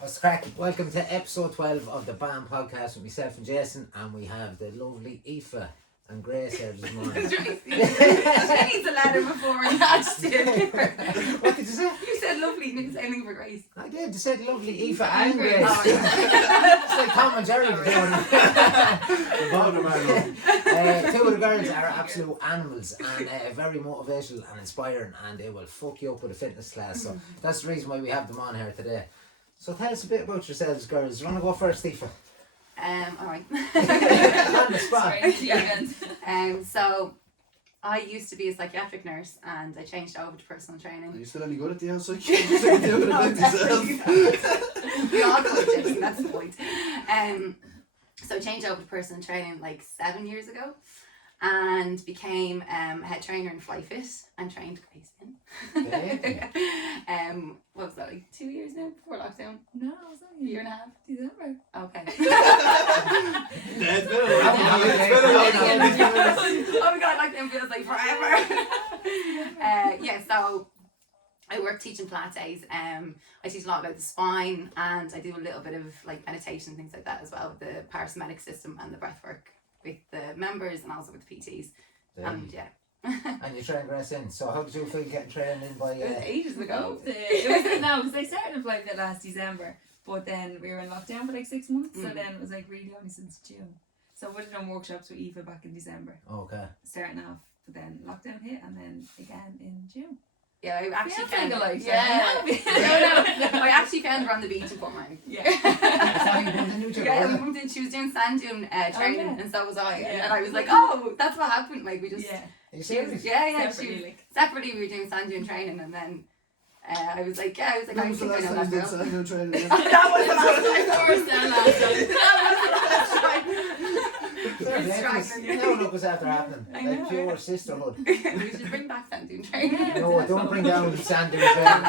What's the crack? Welcome to episode 12 of the B.A.M.N podcast with myself and Jason, and we have the lovely Aoife and Grace here this morning. She needs a letter before an adjective. What did you say? You said lovely, you didn't say anything for Grace. I did, you said lovely Aoife and Grace. Oh, It's like Tom and Jerry today. Two of the girls are absolute animals and very motivational and inspiring, and they will fuck you up with a fitness class. So that's the reason why we have them on here today. So tell us a bit about yourselves, girls. You want to go first, Aoife? Alright. On the spot. So I used to be a psychiatric nurse and I changed over to personal training. Are you still any good at the outside? You can do it about yourself. We all could, Jason, that's the point. So I changed over to personal training like 7 years ago and became head trainer in Fly Fit and trained Grace in. What was that, like 2 years now before lockdown? No, it was only A year and a half? December. Okay. It's been a while. Oh my god, lockdown feels like forever. So I work teaching Pilates. I teach a lot about the spine and I do a little bit of like meditation and things like that as well with the parasympathetic system and the breath work with the members and also with the PTs. And yeah. And you train Grace in. So how did you feel getting trained in by... It was ages ago. Because I started to Fly Fit last December, but then we were in lockdown for like 6 months, so then it was like really only since June. So I would have done workshops with Aoife back in December, Okay. starting off, but then lockdown hit, and then again in June. Yeah, I actually found like a lifetime. I actually found her on the beach in Portmore. Yeah. That's how you bumped into each other, Yeah, wasn't it? we bumped in. She was doing sand dune training, yeah. and so was I. Yeah. And I was like, oh, that's what happened. Like we just, Yeah. Are you serious? Separately we were doing sand dune training, and then I was like, I When was the think I last know time that you did girl. sand dune training? That was the last time. Fair play, 'cause you know what was after happening. I Like know. pure sisterhood. We should bring back sand dune training. No, don't bring down sand dune training.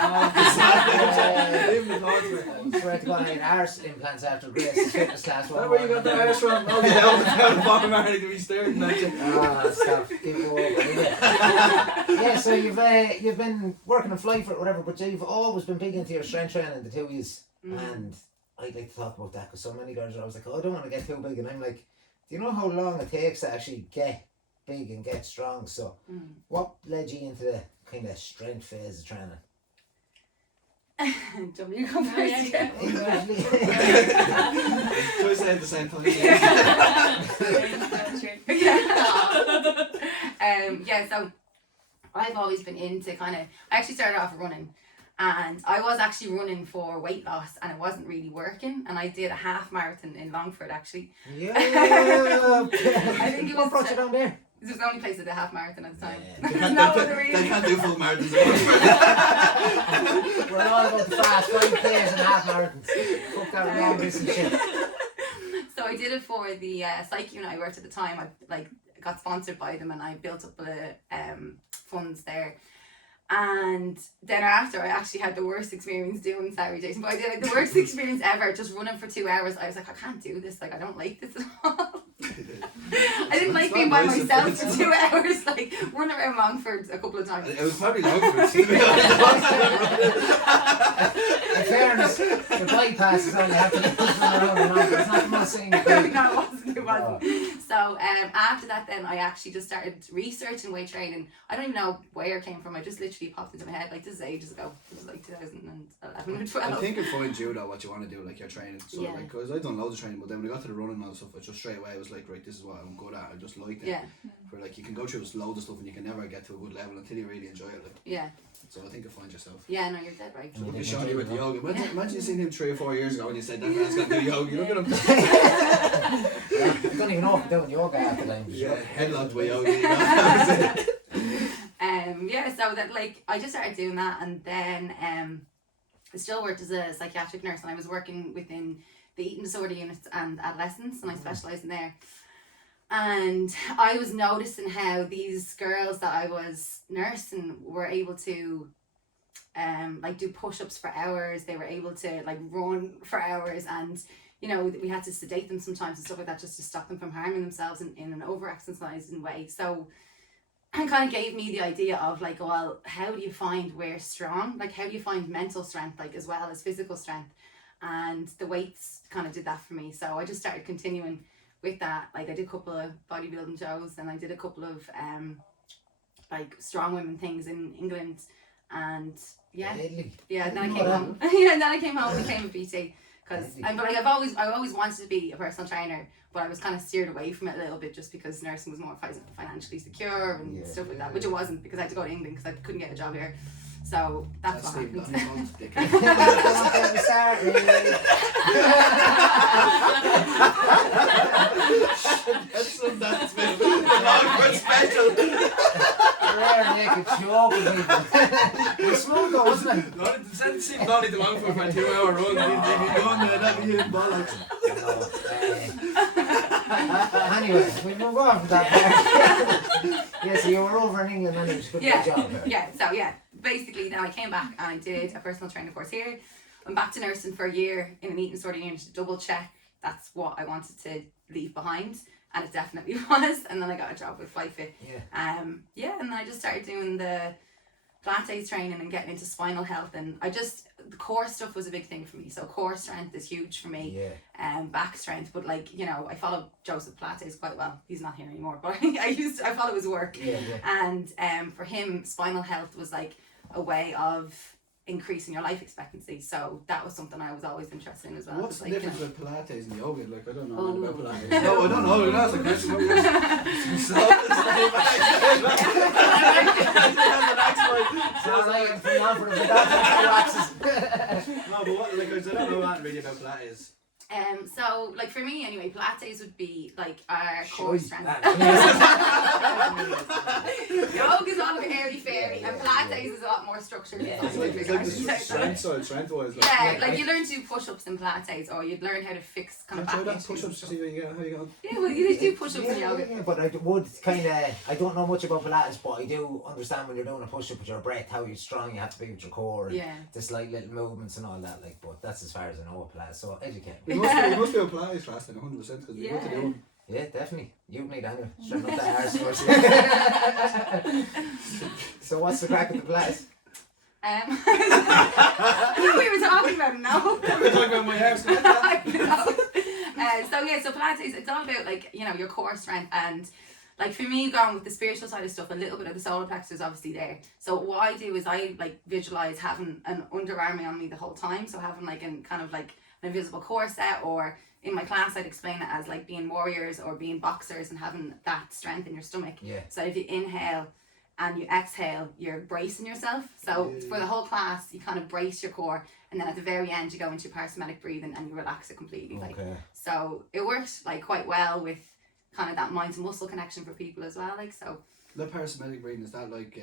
Even the thoughts were- I swear to God, I had arse implants after Grace's fitness class. Is that where you got the arse from? Oh, yeah, down the bottom area to be staring at you. Stop. Keep going. Yeah, so you've been working on Fly Fit or whatever, but you've always been big into your strength training, the two years. And I'd like to talk about that because so many girls are always like, oh, I don't want to get too big. And I'm like, do you know how long it takes to actually get big and get strong? So what led you into the kind of strength phase of training? Do you come first? Try saying at the same time. So I've always been into I actually started off running and I was actually running for weight loss and it wasn't really working and I did a half marathon in Longford actually. Yeah. I think it What was brought you down there? This was the only place that did a half marathon at the time. Yeah. There's no other They reason. can't do full marathons. We're all about the fast 5Ks and half marathons. Fuck that long distance shit. So I did it for the psych unit I worked at the time. I got sponsored by them and I built up the funds there. And then after I actually had the worst experience doing, sorry Jason, but I did the worst experience ever just running for 2 hours. I was like, I can't do this, I don't like this at all. I didn't like being by myself for 2 hours, running around Longford a couple of times. It was probably Longford. To be honest. In fairness, the bypass is only have to push them around and around. It's not the most thing you do. No, it wasn't. So after that then I actually just started researching weight training. I don't even know where it came from. I just literally popped into my head this is ages ago. It was 2011 or 12. I think it finds you though what you want to do, your training. So Yeah. because I've done loads of training, but then when I got to the running and all stuff, I just straight away I was like, right, this is what I'm good at. I just liked it. Yeah. Where you can go through this load of stuff and you can never get to a good level until you really enjoy it. Yeah. So I think you find yourself. Yeah, no, you're dead right. So look at Shawnee with the yoga. Imagine you seen him 3 or 4 years ago and you said that man's got to do yoga. You look at him. I don't even know if I'm doing yoga half the time. Yeah, headlocked with yoga. So that I just started doing that and then I still worked as a psychiatric nurse and I was working within the eating disorder units and adolescents and I specialised in there. And I was noticing how these girls that I was nursing were able to do push-ups for hours. They were able to run for hours and we had to sedate them sometimes and stuff like that just to stop them from harming themselves in an over-exercising way. So it kind of gave me the idea of well, how do you find we're strong? How do you find mental strength as well as physical strength? and the weights kind of did that for me. So I just started continuing with that. Like I did a couple of bodybuilding shows, and I did a couple of like strong women things in England, and Deadly. then I Didn't came know home. Then I came home and became a PT. Because Deadly. I always wanted to be a personal trainer, but I was kind of steered away from it a little bit just because nursing was more financially secure and stuff like that, which it wasn't, because I had to go to England because I couldn't get a job here. So that's what happened. Don't get me started. That's been awkward special. Rare naked joke with me. It was smooth though, wasn't it? No, it doesn't seem only to go for a 2 hour run. They'd be going there, that'd be in bollocks. Anyway, we move on from that part. Yeah, so you were over in England and it was a good job there. Yeah, so basically then I came back and I did a personal training course here. Went back to nursing for a year in an eating disorder unit to double check that's what I wanted to leave behind, and it definitely was. And then I got a job with FlyFit. And then I just started doing the Pilates training and getting into spinal health, and the core stuff was a big thing for me. So core strength is huge for me. Back strength, but like, you know, I follow Joseph Pilates quite well. He's not here anymore, but I follow his work. And for him, spinal health was like a way of increasing your life expectancy. So that was something I was always interested in as well. What's the like, difference with Pilates and yoga? Like, I don't know Oh. about Pilates. No, I don't know. That's a question. Sounds like it's from on for the access. No, but what, like, I don't know that really about Pilates. So like for me anyway, Pilates would be like our core strength. Yoga's all about airy fairy, and Pilates is a lot more structured. It's like the strength wise. Like you learn to do push-ups in Pilates, or you'd learn how to fix kind of back issues. Push-ups to see how you go. Yeah, well, you do push-ups in yoga. Yeah, but I would I don't know much about Pilates, but I do understand when you're doing a push-up with your breath, how you're strong you have to be with your core, and the slight little movements and all that. Like, but that's as far as I know of Pilates. So educate me. You must be a Pilates class then, 100%, because we go to the own. Yeah, definitely. You need anyway. Straighten up that arse first. So what's the crack with the Pilates? We were talking about it now. We were talking about my house. So Pilates, it's all about like, you know, your core strength, and like for me, going with the spiritual side of stuff, a little bit of the solar plexus is obviously there. So what I do is I like visualize having an under army on me the whole time. So having like an kind of like an invisible corset, or in my class I'd explain it as like being warriors or being boxers and having that strength in your stomach. So if you inhale and you exhale, you're bracing yourself. So for the whole class you kind of brace your core, and then at the very end you go into parasympathetic breathing and you relax it completely. So it works like quite well with kind of that mind to muscle connection for people as well. Like, so the parasympathetic breathing, is that like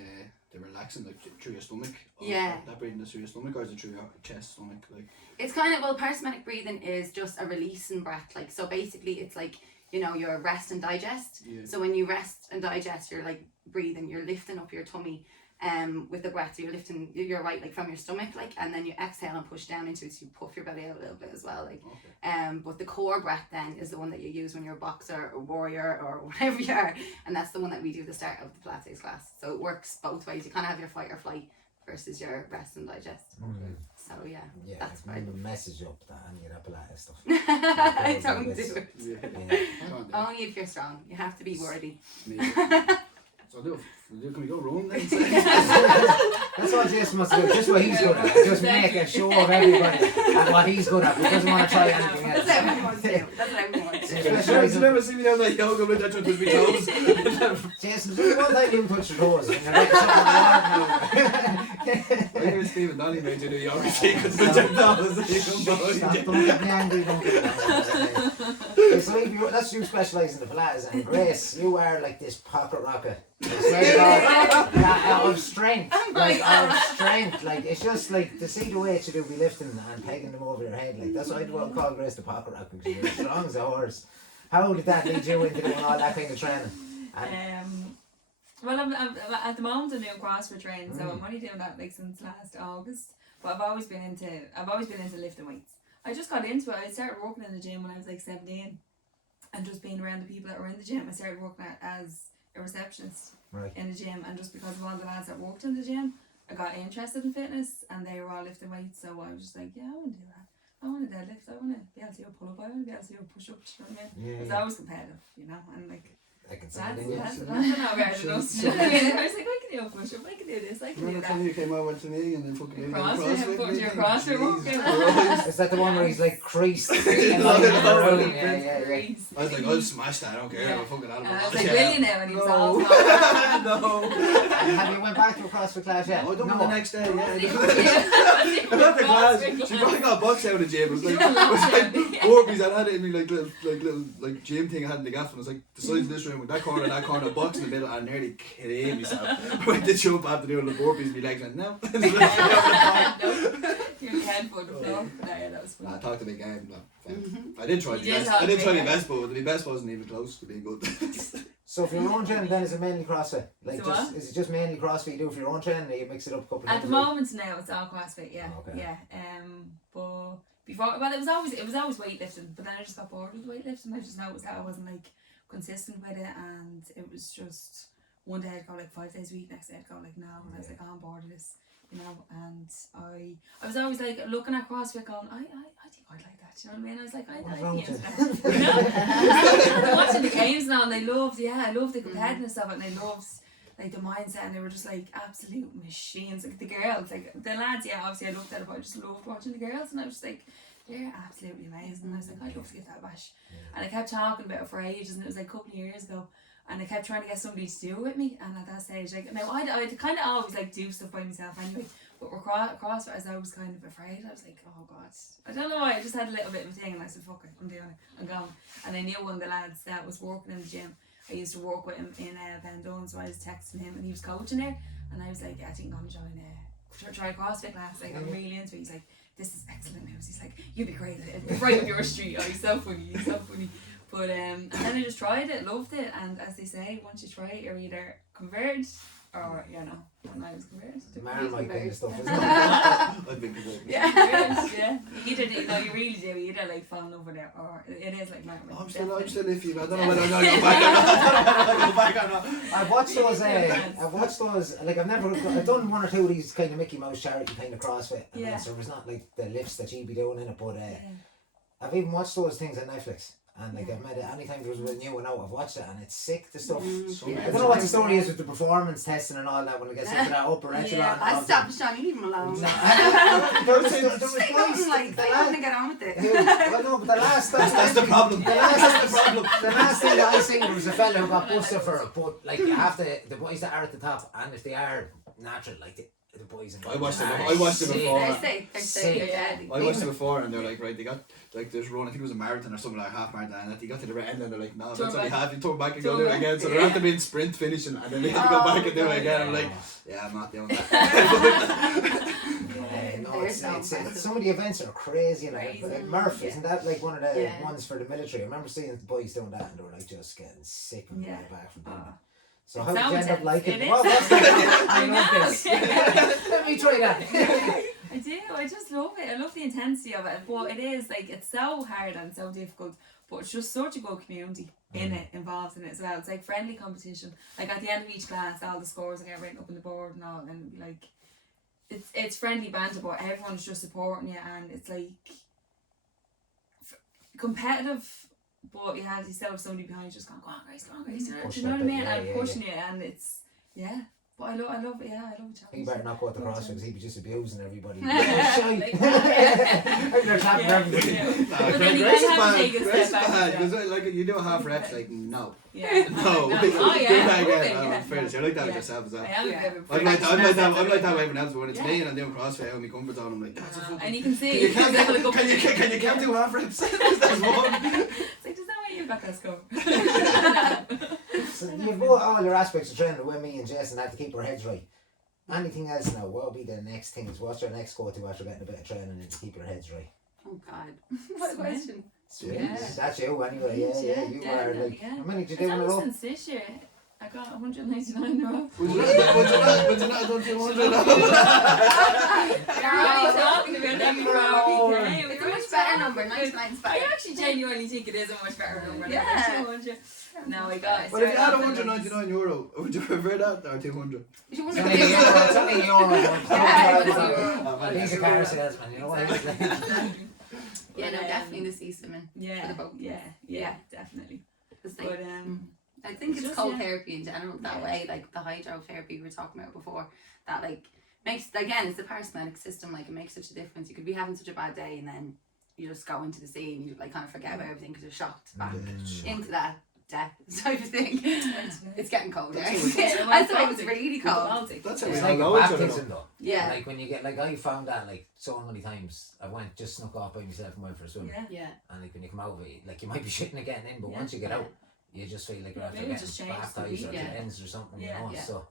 the relaxing, like through your stomach? That breathing is through your stomach, or is it through your chest, stomach? Like, it's kind of, well, parasympathetic breathing is just a releasing breath. Like, so basically it's like, you know, your rest and digest. So when you rest and digest, you're like breathing, you're lifting up your tummy with the breath. So you're lifting your right, like from your stomach, like, and then you exhale and push down into it, so you puff your belly out a little bit as well, like. But the core breath then is the one that you use when you're a boxer or warrior or whatever you are, and that's the one that we do at the start of the Pilates class. So it works both ways. You kind of have your fight or flight versus your rest and digest. So that's right. I'm message up that and you have Pilates stuff. Don't do it. Only if you're strong. You have to be worthy. So can we go wrong then? That's what Jason must do. Just what he's good at. Just make a show of everybody at what he's good at. He doesn't want to try anything else. That's what everyone wants to do. That's what everyone wants to do. You never see me down like yoga with that touch with my toes. Jason, do you want that you touch your toes? And you're like something I hear Stephen Donny made you do yoga because with your toes. Don't get me angry, don't get me angry. So that's you specialise in the Pilates, and Grace, you are like this pocket rocket. Of strength, like it's just like to see the weight you do be lifting and pegging them over your head, like that's why I'd want to call Grace the pocket rocket, because you're strong as a horse. How did that lead you into doing all that kind of training? Well, I'm at the moment I'm doing CrossFit training, so I'm only doing that like since last August. But I've always been into lifting weights. I just got into it. I started working in the gym when I was like 17, and just being around the people that were in the gym, I started working as a receptionist in the gym, and just because of all the lads that worked in the gym, I got interested in fitness, and they were all lifting weights, so I was just like, yeah, I want to do that. I want to want to be able to do a pull-up, I want to be able to do a push-up, you know what I mean? Yeah, It was yeah. always competitive, you know, and like, I can see that's it in you. not better than us, you know what I mean? I was like, I can do a push-up, I can do this, I can do Remember that. time you came over to me and then fucking did CrossFit, put your CrossFit walking. Christ. Is that the one where he's like creased? Yeah, yeah. I was like, I'll smash that, I don't care, Yeah. I'm fucking And animal. I was like, will you now? And he was all No. fine. No. Have you went back to a CrossFit class yet? I done it No. the next day, yeah. I About the class, she probably got bucks out of the gym. It was like burpees. I had it in me like little gym thing I had in the gaff, and it was like the size of this room with that corner, box in the middle, and I nearly killed myself. I went to jump after doing the burpees, my legs went no. Your head for the floor. Yeah, that was Nah, I funny. talked to the game. No, I did try You my did best. talk I did to try the my game. best, but my best wasn't even close to being good. So for your own training, then is it mainly CrossFit? Like, So just what? is it just mainly CrossFit you do for your own training, or you mix it up a couple of At times the a week? moment now, it's all CrossFit. Yeah, Oh, okay. yeah. But before, well, it was always weightlifting. But then I just got bored with weightlifting. I just noticed that I wasn't like consistent with it, and it was just one day I'd go like 5 days a week, next day I'd go like no, and I was like, oh, I'm bored of this, you know. And I was always like looking at CrossFit, going, I think I'd like that. You know what I mean? I was like, What's I'd wrong be with into it? that. You know? Watching the games now, and I loved the competitiveness of it, and I loved like the mindset, and they were just like absolute machines. Like the girls, like the lads, yeah, obviously I looked at it, but I just loved watching the girls, and I was just like, they're absolutely amazing. And I was like, I'd love to give that a bash. And I kept talking about it for ages, and it was like a couple of years ago, and I kept trying to get somebody to do it with me. And at that stage, like, now I'd kind of always like do stuff by myself anyway, but with CrossFit, as I was kind of afraid, I was like, oh god, I don't know why, I just had a little bit of a thing, and I said, fuck it, I'm doing it, I'm going. And I knew one of the lads that was working in the gym. I used to work with him in B.A.M.N, so I was texting him, and he was coaching there, and I was like, yeah, I think I'm going to join try a CrossFit class, like, I'm really into it. He's like, this is excellent news. He's like, you'd be great at it, it's right up your street. Oh, he's so funny. But and then I just tried it, loved it, and as they say, once you try it, you're either converted or, you know, and I was converted. The Marmite kind of stuff, isn't it? I've been convinced. Yeah. You either do, no, you really do. You either like fall in love with it, or it is like Marmite. I'm still iffy, but I don't know whether I'm going to go back or not. I've watched those, like I've done one or two of these kind of Mickey Mouse charity kind of CrossFit, and Yeah. so it's not like the lifts that you'd be doing in it, but Yeah. I've even watched those things on Netflix, and like I've made it anytime there was a new one out, I've watched it, and it's sick, the stuff. I don't know what the story is with the performance testing and all that when it gets into that upper echelon. I of stopped Sean, you leave him alone. the- there was Say nothing like the they want to get on with it. well, no, but the last That's the problem. The last thing that I seen there was a fella who got busted for it, but like half the boys that are at the top, and if they are natural, like the boys in I watched them sick. before. They're sick, Yeah. I watched it before, and they're like, right, they got like this run, I think it was a marathon or something, like a half marathon, and they got to the end and they're like, no, that's all you have, you turn back and go do it again. So they're after being sprint finishing, and then they have to go back and do it again. I'm like, yeah, I'm not doing that. No, it's some of the events are crazy, like Murph, isn't that like one of the ones for the military? I remember seeing the boys doing that, and they were like just getting sick when they got back from doing it. So how did you end up liking it? What was that? I love this. Let me try that. I do. I just love it. I love the intensity of it. But it is like, it's so hard and so difficult. But it's just such a good community in it, involved in it as well. It's like friendly competition. Like at the end of each class, all the scores get written up on the board and all, and like it's friendly banter, but everyone's just supporting you, and it's like competitive. But you still have somebody behind you just going, go on Grace, do you know what I mean? And pushing you, and it's But I love it, I love it. He better not go at the CrossFit because he'd be just abusing everybody. Like They're clapping for everybody. But then you then have to take a step back. Because like you do a half reps, like no. Yeah. No. Oh yeah. Fairness, you're like that with yourself as well. I am a bit of a I'm like that with everyone else, but when it's Yeah. me and I'm doing CrossFit out of my comfort zone, I'm like, that's a fucking... And you can see You can't do half reps. That's one. It's like, there's no way you got that score. So you've got all your aspects of training with me and Jason have to keep our heads right. Anything else now? What will be the next things? What's your next go-to after getting a bit of training and to keep your heads right? Oh God, what a question. Sweet. Yeah. That's you anyway. Yeah. You are like. How many did you do in a It's row? only since this year. I got 199 in a row. Would you not done 200? You're already talking about that before. Okay, It's a much better number. 99's I better. actually genuinely think it is a much better number. Yeah. 200. No, I got it. Well, if you had €199, would you prefer that or 200? You It's wouldn't only a euro. It's only a euro. Yeah, it's a euro. He's a car salesman, you know what? Yeah, no, definitely in the sea swimming. Yeah, For the boat. yeah, definitely. It's like, But I think it's it's just, cold yeah. therapy in general that Yeah. way, like the hydrotherapy we were talking about before, that like makes, again, it's the parasympathetic system, like it makes such a difference. You could be having such a bad day and then you just go into the sea and you like kind of forget about everything because you're shocked back into that death type of thing. It's getting cold there. I thought it was really cold. That's how It's we like all a know each other. baptism though. Yeah. Like when you get, like I found that like so many times I went just snuck off by myself and went for a swim. Yeah. Yeah. And like when you come out of it, like you might be shitting again in, but Yeah. once you get out, you just feel like you're after Maybe it just getting changes the baptized or beat. Yeah. cleansed or something, Yeah. you know. Yeah. So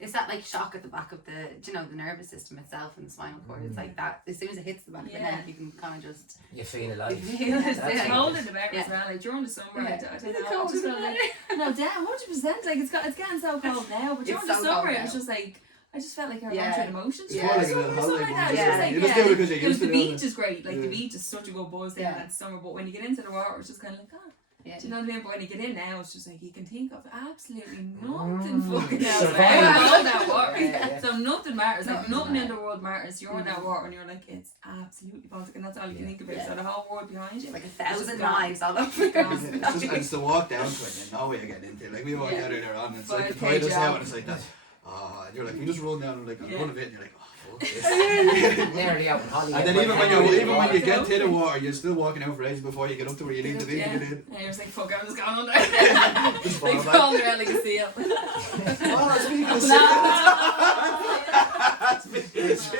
It's that like shock at the back of the, do you know, the nervous system itself and the spinal cord. It's like that, as soon as it hits the back of the Yeah. neck, you can kind of just, you feel alive. You feel it, That's yeah. It's what cold it in is. the better as well. Like during the summer, I don't Is know. it I cold just in felt the like no, damn, 100%. Like it's getting so cold now, but during It's the so summer, cold it was now. just like I just felt like I Yeah. went through the motions. Yeah. It's more like a Summer little or something holiday. like that. one, It's Yeah. just like, You just do it because you're used to the it. beach is great. Like Yeah. the beach is such a good buzz there Yeah. that summer, but when you get into the water, it's just kind of like, oh, yeah. do you know what I mean? But when you get in now, it's just like you can think of absolutely nothing fucking else. Survive. Like, all that water. Yeah. So nothing matters. Like Nothing nothing in matters. the world matters. You're in that water and you're like, it's absolutely positive, and that's all you can Yeah. think about. Yeah. So the whole world behind you, Like it's 1,000 just gone. knives all over Gone. your It's just, and it's the walk down to it, you know what you're getting into. Like we walk Yeah. down there on, and it's like the 5K tide us jog. out, and it's like that. And you're like, you just roll down, and like, I'm Yeah. going a bit, and you're like, oh, fuck this. Nearly out in Hollywood. And then even when you get to the water, you're still walking out for ages before you get up to where you need to be to Yeah. get in. And you're just like, fuck, I'm just going under. Just Like fall back. falling around like a seal. Oh, speaking of It's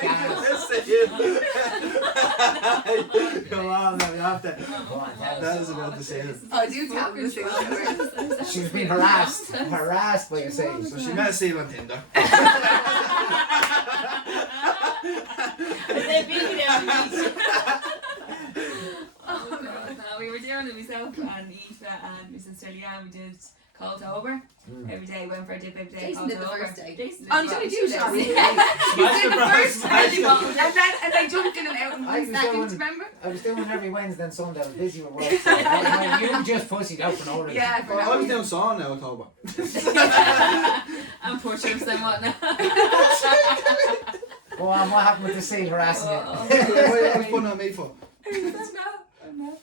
Come on, man, we have to. Go on, tell That us. is about to say it. Oh, do tell me the things. She's been harassed by your saying. So she met a seal on Tinder. They beat me down the beach. Oh god, no, we were doing it myself and Aoife and my sister Leanne. We did Coldtober every day. Went for a dip every day. Jason did the Coldtober. first day. Jason did Oh, the you first did day. Sean. Smash Did the the first smash day, the- and I jumped in and out in I one was second, doing- remember? I was doing every Wednesday and Sunday. I was busy with work. So you just pussied out for no reason. Yeah, for I no was reason. down sauna now, October. And push-ups and whatnot. Go on, what happened with the seal harassing you? I was putting on me for.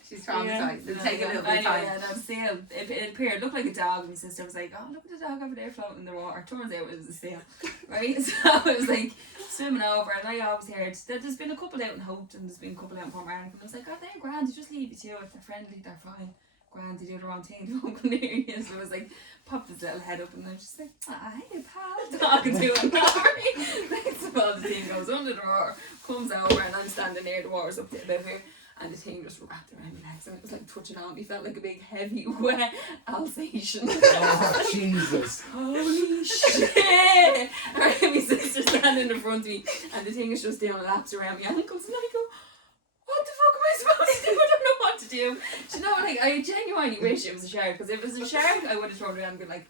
She's traumatized. It'll take a little bit of time. Yeah, no, seal. It appeared, it looked like a dog, and my sister was like, oh, look at the dog over there floating in the water. Turns out it was a seal. Right? So it was like swimming over, and I always heard that there's been a couple out in Hope, and there's been a couple out in Portmarnock, and I was like, oh, they're grand, you just leave it to it. They're friendly, they're fine. Grand, they do the wrong thing, they won't come near you. So I was like, popped his little head up, and I was just like, hey, pal, talking to him. Next of all, the thing goes under the water, comes over, and I'm standing near the water's up to about here. And the thing just wrapped around my legs and it was like touching on me. Felt like a big heavy wet Alsatian. Oh, Jesus. Holy shit! Right, my sister's standing in front of me and the thing is just doing laps around my ankles and I go, what the fuck am I supposed to do? I don't know what to do. Do you know, like, I genuinely wish it was a shark, because if it was a shark I would have turned around and been like,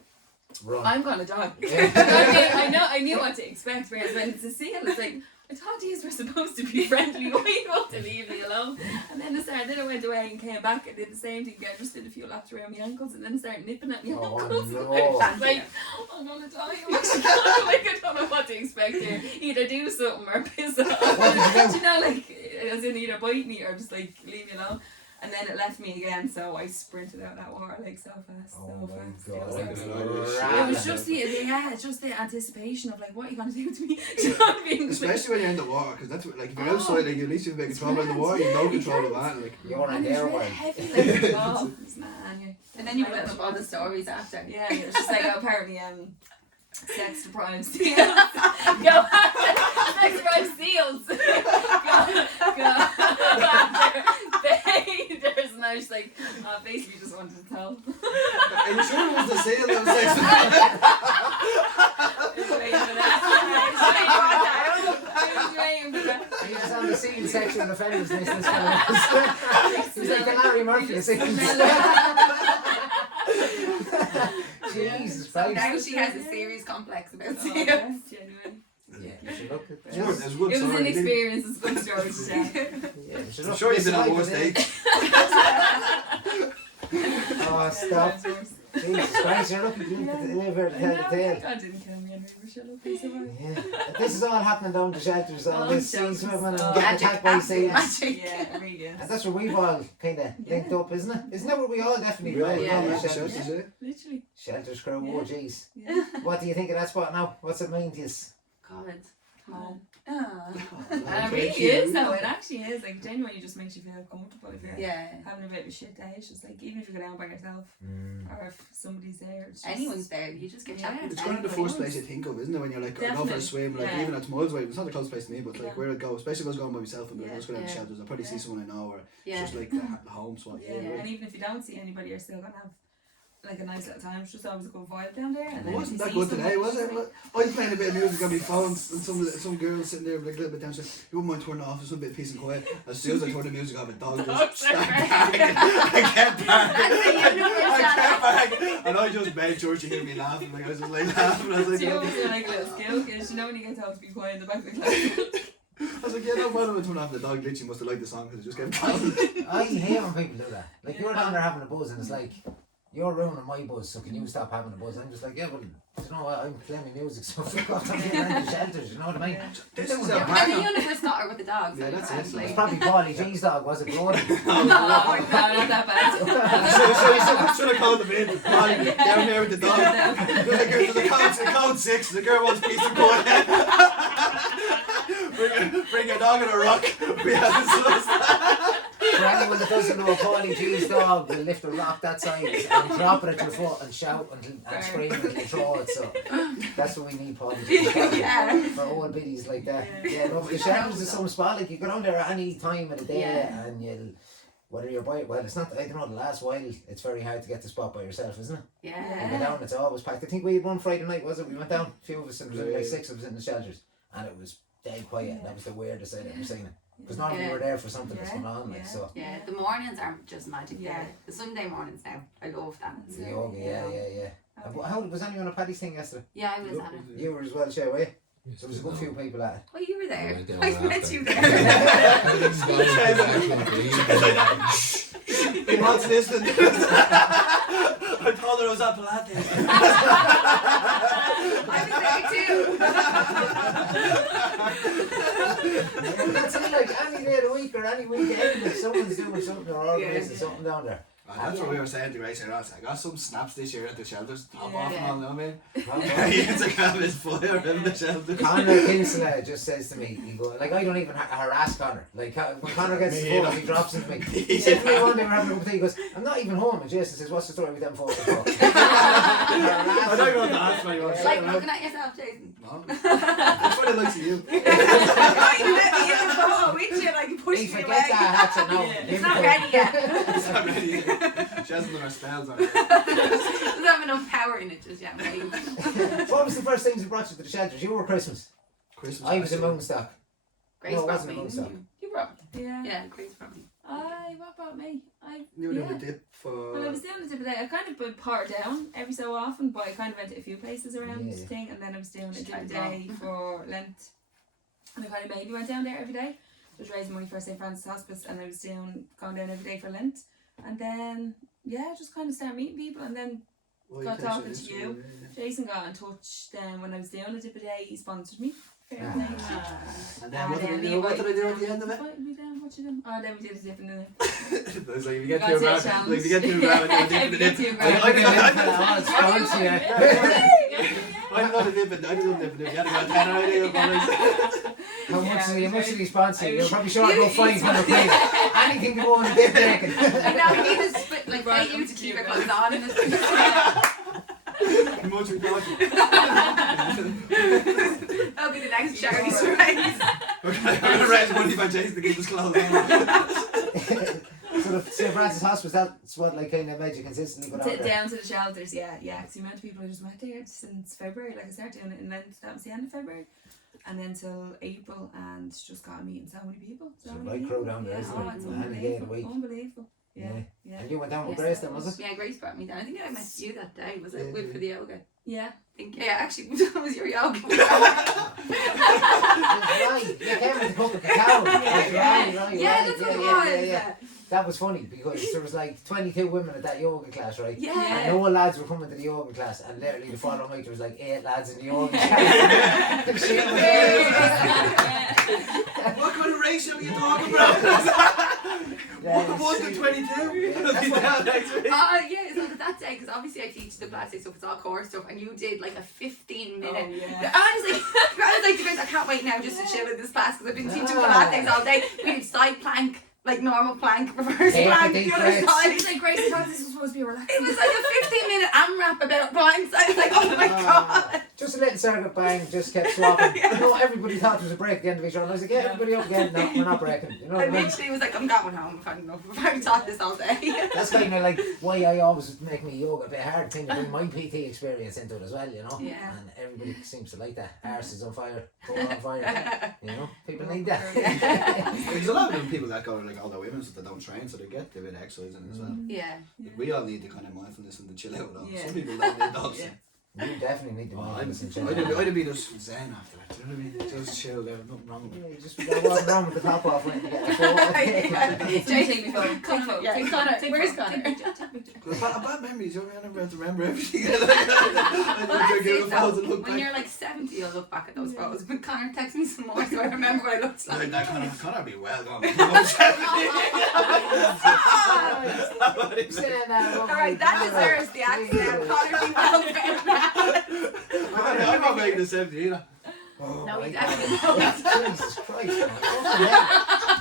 Run. I'm gonna die. I knew what to expect, whereas when it's a seal, it's like, I thought these were supposed to be friendly. Why you want to leave me alone? And then I went away and came back and did the same thing again. Just did a few laps around my ankles and then started nipping at my Oh, ankles. no. I was like, I'm gonna die. I don't know what to expect here. Either do something or piss off. What did you do? Do you know, like, as in either bite me or just like leave me alone. And then it left me again, so I sprinted out that water like so fast, Oh so my fast. God. It was It it was just it's just the anticipation of like, what are you gonna do to me? Do you know what I mean? Especially when you're in the water, because that's what, like, if you're outside, like, at least you have control of the water, you have no control of that. Like, You're in And there, it's really one. heavy, like, oh, it's mad, anyway. And then you put up all the stories after. Yeah, it's just like, apparently, sex deprived seals. Go after sex deprived seals. Go after there's no, just like, basically just wanted to tell. are you sure it was the seal that was Just waiting for that. Just waiting for that. He was on the scene section of the Federalist list this one. He was like the Larry Murphy of scenes. Jesus So now Christ. she has a serious complex about Oh, seals. yes, genuine. Yeah, you should look at It's good, that. it's good It was story. an experience, it's a good story to tell. Yeah, you should I'm look sure at you've been this on life worse with it. dates. Oh, stop. Jesus Christ, you're lucky you didn't live here to tell the tale. God didn't kill me anyway. favourite show piece of art. Yeah. This is all happening down the shelters, all this sea shelters. swimming and Oh. getting Magic, attacked by absolute seals. magic. Yeah, it really is. And that's where we've all kind of linked up, isn't it? Isn't that where we all definitely We all go? Yeah. yeah, Shelters. shelters, yeah. Literally. Shelters crew, Yeah. oh jeez. Yeah. What do you think of that spot now? What's it mean to you? God. Home. Ah. And it really is though, it actually is. Like genuinely just makes you feel comfortable if you're Yeah. having a bit of a shit day. It's just like even if you go down by yourself or if somebody's there, it's just, Anyone's there, you just get Yeah. chatting. It's to kind of the anyone. first place you think of, isn't it? When you're like, I go for a Definitely. swim, like Yeah. even at miles away. It's not the closest place to me, but like Yeah. where I go, especially if I was going by myself and Yeah. I was going to the Yeah. shelters, I'll probably see Yeah. someone I know, or it's Yeah. just like the home spot. Yeah, Yeah, and even if you don't see anybody, you're still gonna have like a nice little time. It's just always a good vibe down there. And It then wasn't if that you good see today, someone, was it? it's like- I was playing a bit of music on my phone, and some girls sitting there like a little bit down. Said, "You wouldn't mind turning off? There's a bit of peace and quiet." As soon as I turned the music off, a dog just Dogs are started barking. I kept barking. That's the universe, I kept barking, and I just made sure she heard me laughing. Like I was just like laughing. I was like, Do you always do like a little skill? Because you know when you get told to be quiet in the back of the class. I was like, yeah, no bother with turning off the dog. Literally must have liked the song because it just kept going. I hate when people do that. Like you're down there having a buzz and it's like, you're ruining my buzz, so can you stop having a buzz? I'm just like, yeah, well, you know what, I'm playing my music, so fuck off, I'm getting around the shelters, you know what I mean? Yeah. This They're is doing a that. And the banger. universe got her with the dogs. Yeah, like, that's it. It was like- probably Paulie G's dog, was it, Brody? No, not that bad. So should have called them in. Molly, down there with the dog. There's a code 6. The girl wants peace and quiet. bring a dog and a rock. We have For anyone that doesn't know, Paulie G's dog will lift a rock that size and drop it at your foot and shout and scream until you throw it, so that's what we need Paulie G's dog Yeah. for old biddies like that. Yeah. Yeah, no, but the shelters is some spot, like you go down there at any time of the day Yeah. and you'll, whether you're by, well it's not, I don't know, the last while it's very hard to get the spot by yourself, isn't it? You go Yeah. down, it's always packed. I think we had one Friday night, was it? We went down, a few of us, and there was only like 6 of us in the shelters, and it was dead quiet, and that was the weirdest I'd ever seen it. Because normally we were there for something that's going on, like, Yeah. so. Yeah, the mornings are just magic Yeah. there. The Sunday mornings now. I love that. The yoga, yeah. And how was anyone on Paddy's thing yesterday? Yeah, I was on it. You were as well, Shay, were you? There was a good few people at it. Oh, you were there. Yeah, I I met you did. there. He wants listening. I told her I was at Pilates. I was there too. That's it, like any day of the week or any weekend, if someone's doing something or organising something down there. That's what we were saying to Grace here. I got some snaps this year at the shelters. Top off and Yeah. all, you know what I mean? Conor Instagram is fire in the shelters. Kinsella just says to me, he go, like I don't even harass Conor. Like when Conor gets his Me photos, either. he drops them to me. He said to me one day we're having a cup of tea, he goes, I'm not even home. And Jason says, what's the story with them photos? I don't go to ask anyone. It's like looking at yourself, Jason. No. That's what I like to you. You let me in the photo with you, like push Hey, me forget away. that, that's a no. Yeah. It's not ready yet. It's not ready. She hasn't done her spells on it. Doesn't have enough power in it just yet, mate. What was the first things that brought you to the shelters? You were Christmas. Christmas. I was in Moonstock. Grace No, it brought wasn't me. a Moonstock. You brought me. Yeah. Yeah, Grace brought me. What about me? You were doing yeah. the dip for. Well, I was doing the dip today. I kind of would part down every so often, but I kind of went to a few places around Yeah. the thing, and then I was doing a Just dip a tried day for Lent, and I kind of mainly went down there every day. Just raising money for St. Francis Hospice, and I was going down every day for Lent, and then just kind of started meeting people, and then got talking to you. Jason got in touch then when I was doing a dip a day. He sponsored me. Fair play. And then what did I do? What did I do at the end of it? Invited me down. What you done? Oh, then we did a dip in the It was like if you get Got too to a around, challenge. like if you get too around, you If you dip get in too it. around. I How I didn't know the dip. I didn't know the dip. You had to go 10 already. much did he sponsor you? You're probably You- short about 500 quid. Anything to go on a dip taking. And now he was like Right, pay you to keep your right. clothes on in this. Much important. That'll be the next charity race. We're gonna raise money by Jason to keep his clothes on. So the St. Francis Hospice, that's what like kind of made you consistently go down there. down to the shelters, yeah. Because the amount of people who just went there since February, like I started doing it, and then that was the end of February, and then till April, and just got meeting so many people. It's a right crew down there, isn't Oh, it? it's Any day of the week. unbelievable. Yeah. And you went down with Grace then, was it? Yeah, Grace brought me down. I think I met you that day. Was it for the yoga? Yeah. I think, yeah, actually, that was your yoga. That's right. You came with the cup of cacao. Right. Yeah, that's what it was. Yeah. That was funny because there was like 22 women at that yoga class, right? Yeah. And no lads were coming to the yoga class, and literally the following week there was like 8 lads in the yoga class. What kind of ratio are you talking about? One to 22? Yeah, so that day, because obviously I teach the class day stuff, it's all core stuff, and you did like a 15-minute. I was like, to Grace, I can't wait now just to chill in this class because I've been teaching Pilates all day. We did side plank, like normal plank, reverse plank, the other side. It's like Grace, I thought this was supposed to be relaxing. It was like a 15-minute AMRAP about planks. I was like, oh my god. Just a little circuit bang, just kept swapping. You know, everybody thought there was a break at the end of each round. I was like, yeah, everybody up again. No, we're not breaking. You know what I mean? Literally was like, I'm going home. I've had enough. I've already taught this all day. That's kind of like why I always make me yoga a bit hard thing to bring my PT experience into it as well, you know? Yeah. And everybody seems to like that. Arse is on fire, core on fire. You know? People need that. There's a lot of them people that go like all the women so they don't train, so they get a bit of exercise in it as well. Yeah. Like, we all need the kind of mindfulness and the chill out though. Yeah. Some people don't need that. You definitely need the mindfulness and chill. I'd have been just zen after that. Do you know what I mean? Just chill there, nothing wrong with it. Yeah, you just got walking around with the top off when you get a photo. Jay, take me phone. Connor, where's Connor? Bad memories, you never have to remember everything. Well, that's it, though. When you're like 70, you'll look back at those photos. When Connor texts me some more, so I remember what I looked like. That Connor be well gone. Alright, that deserves the accent. Connor be well fed. I'm not making the 70 either. Oh, No, my he God. definitely Jesus Christ.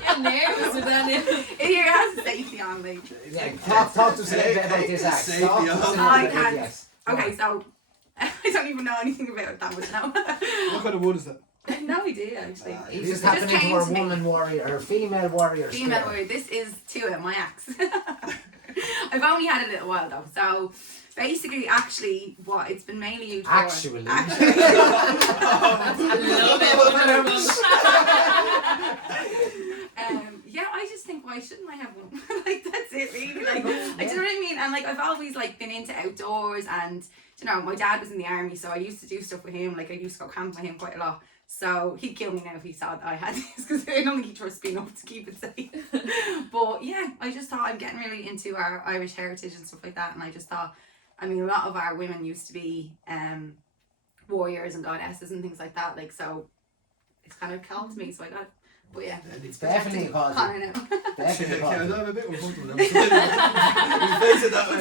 Getting nervous with that. Here has safety on later. Yeah, talk to us a little bit about this act. Safety Talk to us a on. little I bit about can't. this. Okay, so I don't even know anything about it that much now. What kind of wood is that? I have no idea actually. He's It just happening to came our to me. woman warrior, or female warrior. Female skill. warrior. This is Tua, my ex. I've only had a little while though, so basically, actually, what it's been mainly used for. Actually. A little bit. Yeah, I just think why shouldn't I have one? Like that's it, really. Like, do you know what I mean? And like I've always like been into outdoors, and you know, my dad was in the army, so I used to do stuff with him. Like I used to go camping with him quite a lot. So he'd kill me now if he saw that I had this because I don't think he trusts me enough to keep it safe. But yeah, I just thought I'm getting really into our Irish heritage and stuff like that, and I just thought, I mean, a lot of our women used to be warriors and goddesses and things like that. Like so, it's kind of called to me. So I got. But yeah, It's definitely a cause. Connor now. Definitely a Yeah, cause. I'm a bit uncomfortable. We face it that way.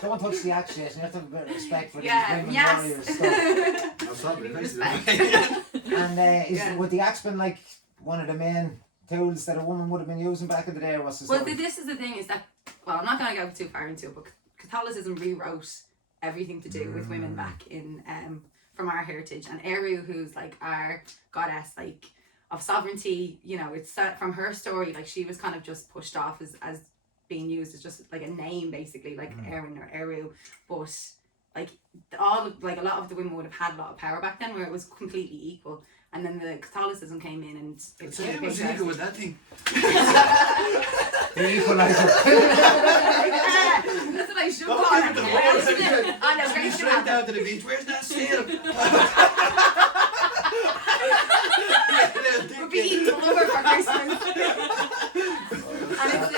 Don't touch the axe, Jason. You have to have a bit of respect for Yeah, these women yes. warriors stuff. I'll stop it. Face it that way. And Yeah. would the axe been like one of the main tools that a woman would have been using back in the day, or what's the Well, story? this is the thing is that, well, I'm not going to go too far into it, but Catholicism rewrote everything to do with women back in, from our heritage. And Eru, who's like our goddess, like, of sovereignty, you know, it's from her story, like, she was kind of just pushed off as being used as just like a name, basically, like Erin or Eru. But, like, a lot of the women would have had a lot of power back then where it was completely equal. And then the Catholicism came in and it Say what's illegal with that thing. The equalizer. That's what I should Don't call give it it. the words. I know, Grace should Straight have down to the beach. Where's that sail? We'll be eating blubber for Christmas. And it's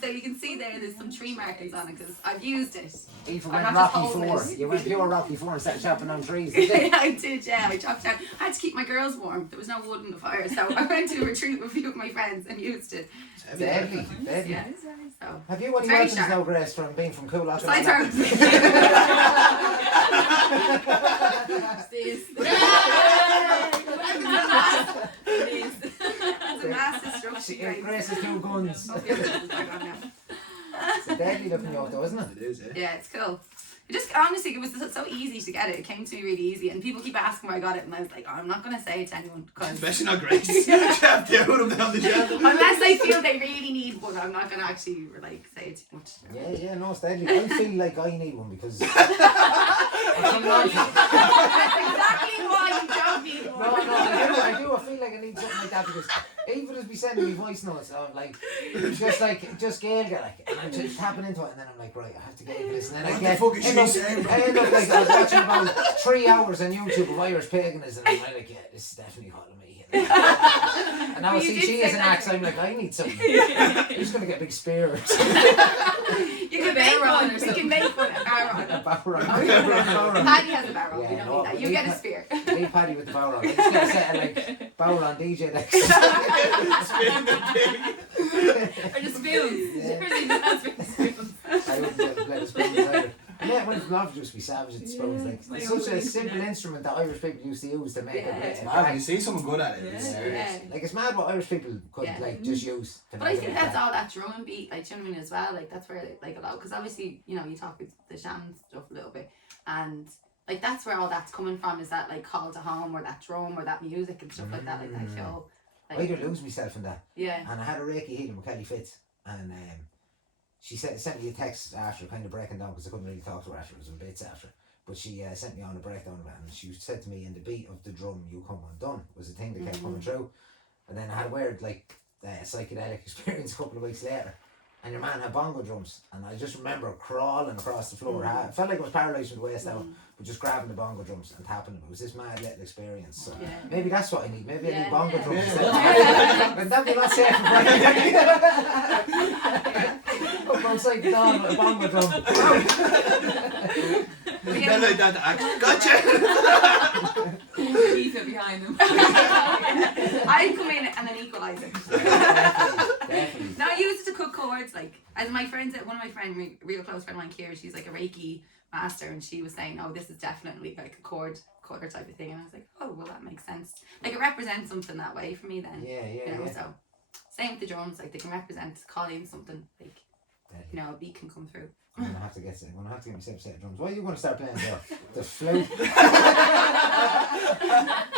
so you can see there's some tree markings on it because I've used it. Aoife I'm went not just Rocky holding 4. it. You went pure Rocky 4 instead of chopping on trees. Did you? I did, yeah. I chopped down. I had to keep my girls warm. There was no wood in the fire, so I went to a retreat with a few of my friends and used it. Deadly. Yeah. So Have you any It's very lessons sharp. now, Grace, from being from Coolock? side turns. It's a mass destruction. guys. Grace has 2 guns. Oh, yeah, it's back on now. It's a deadly looking yacht though, isn't it? It is, eh? Yeah, it's cool. Just honestly, it was so easy to get it. It came to me really easy, and people keep asking where I got it, and I was like, oh, I'm not gonna say it to anyone because Especially not Grace. You have to put them down the shelf. unless I feel they really need one, I'm not gonna actually like say it too much. Yeah, no, it's deadly. I feel like I need one because. That's exactly why you don't need one. No, I do. I feel like I need something like that because even as we sending me voice notes, I'm like, just Gail get like, and I'm just tapping into it, and then I'm like, right, I have to get into this, and then I What get. the fuck is end she up- saying? I end up like I was watching about 3 hours on YouTube of Irish paganism, and I'm like, yeah, this is definitely calling me. And now I Well, you see did she say is an that. axe. I'm like, I need something. Who's gonna get big spears? You can make barrel one. or We something. can make one. A barrel. A barrel. Paddy has a barrel. Yeah, We don't no, need that. but You we get a ha- spear. Leave Paddy with the barrel. I just get a set of like barrel on DJ next. Spin the thing. Or the spoons. Yeah. Everything has been spoons. I wouldn't be able to play the spoons either. And yeah, when love just be savage at the spoons. Yeah, Like my it's such a own simple instrument. instrument that Irish people used to use to make Yeah. it. Man, when you see someone good at it, Yeah. it's serious. Yeah. Like it's mad what Irish people could Yeah. like just use. To But I make think it that's like all that drum and beat, like, do you know what I mean, as well? Like, that's where, like, a lot, because obviously, you know, you talk with the shaman stuff a little bit, and, like, that's where all that's coming from, is that, like, call to home, or that drum, or that music and stuff like that, like, I feel, I like, did lose myself in that. yeah. And I had a Reiki healing with Kelly Fitz, and she sent me a text after, kind of breaking down because I couldn't really talk to her after. It was in bits after, but she sent me on a breakdown of it, and she said to me, "In the beat of the drum, you come undone," was a thing that kept coming through. And then I had a weird like psychedelic experience a couple of weeks later, and your man had bongo drums, and I just remember crawling across the floor. I felt like I was paralysed from the waist down, but just grabbing the bongo drums and tapping them. It was this mad little experience. So Yeah. maybe that's what I need. Maybe I Yeah. need bongo Yeah. drums. Yeah. And that'd be not safe for Up outside the dawn with a bongo drum. Then like that, gotcha! Keep it behind them. I'd come in and then equalise it. Definitely. No, I used it to cut chords, like, as my friends, one of my friends, real close friend of mine, Kira, she's like a Reiki master, and she was saying, oh, this is definitely like a cutter type of thing, and I was like, oh, well, that makes sense. Like, it represents something that way for me then. Yeah, You know, yeah. so, same with the drums, like, they can represent, call in something, like, you know, a beat can come through. I'm gonna have to get myself a set of drums. Why are you gonna start playing the flute?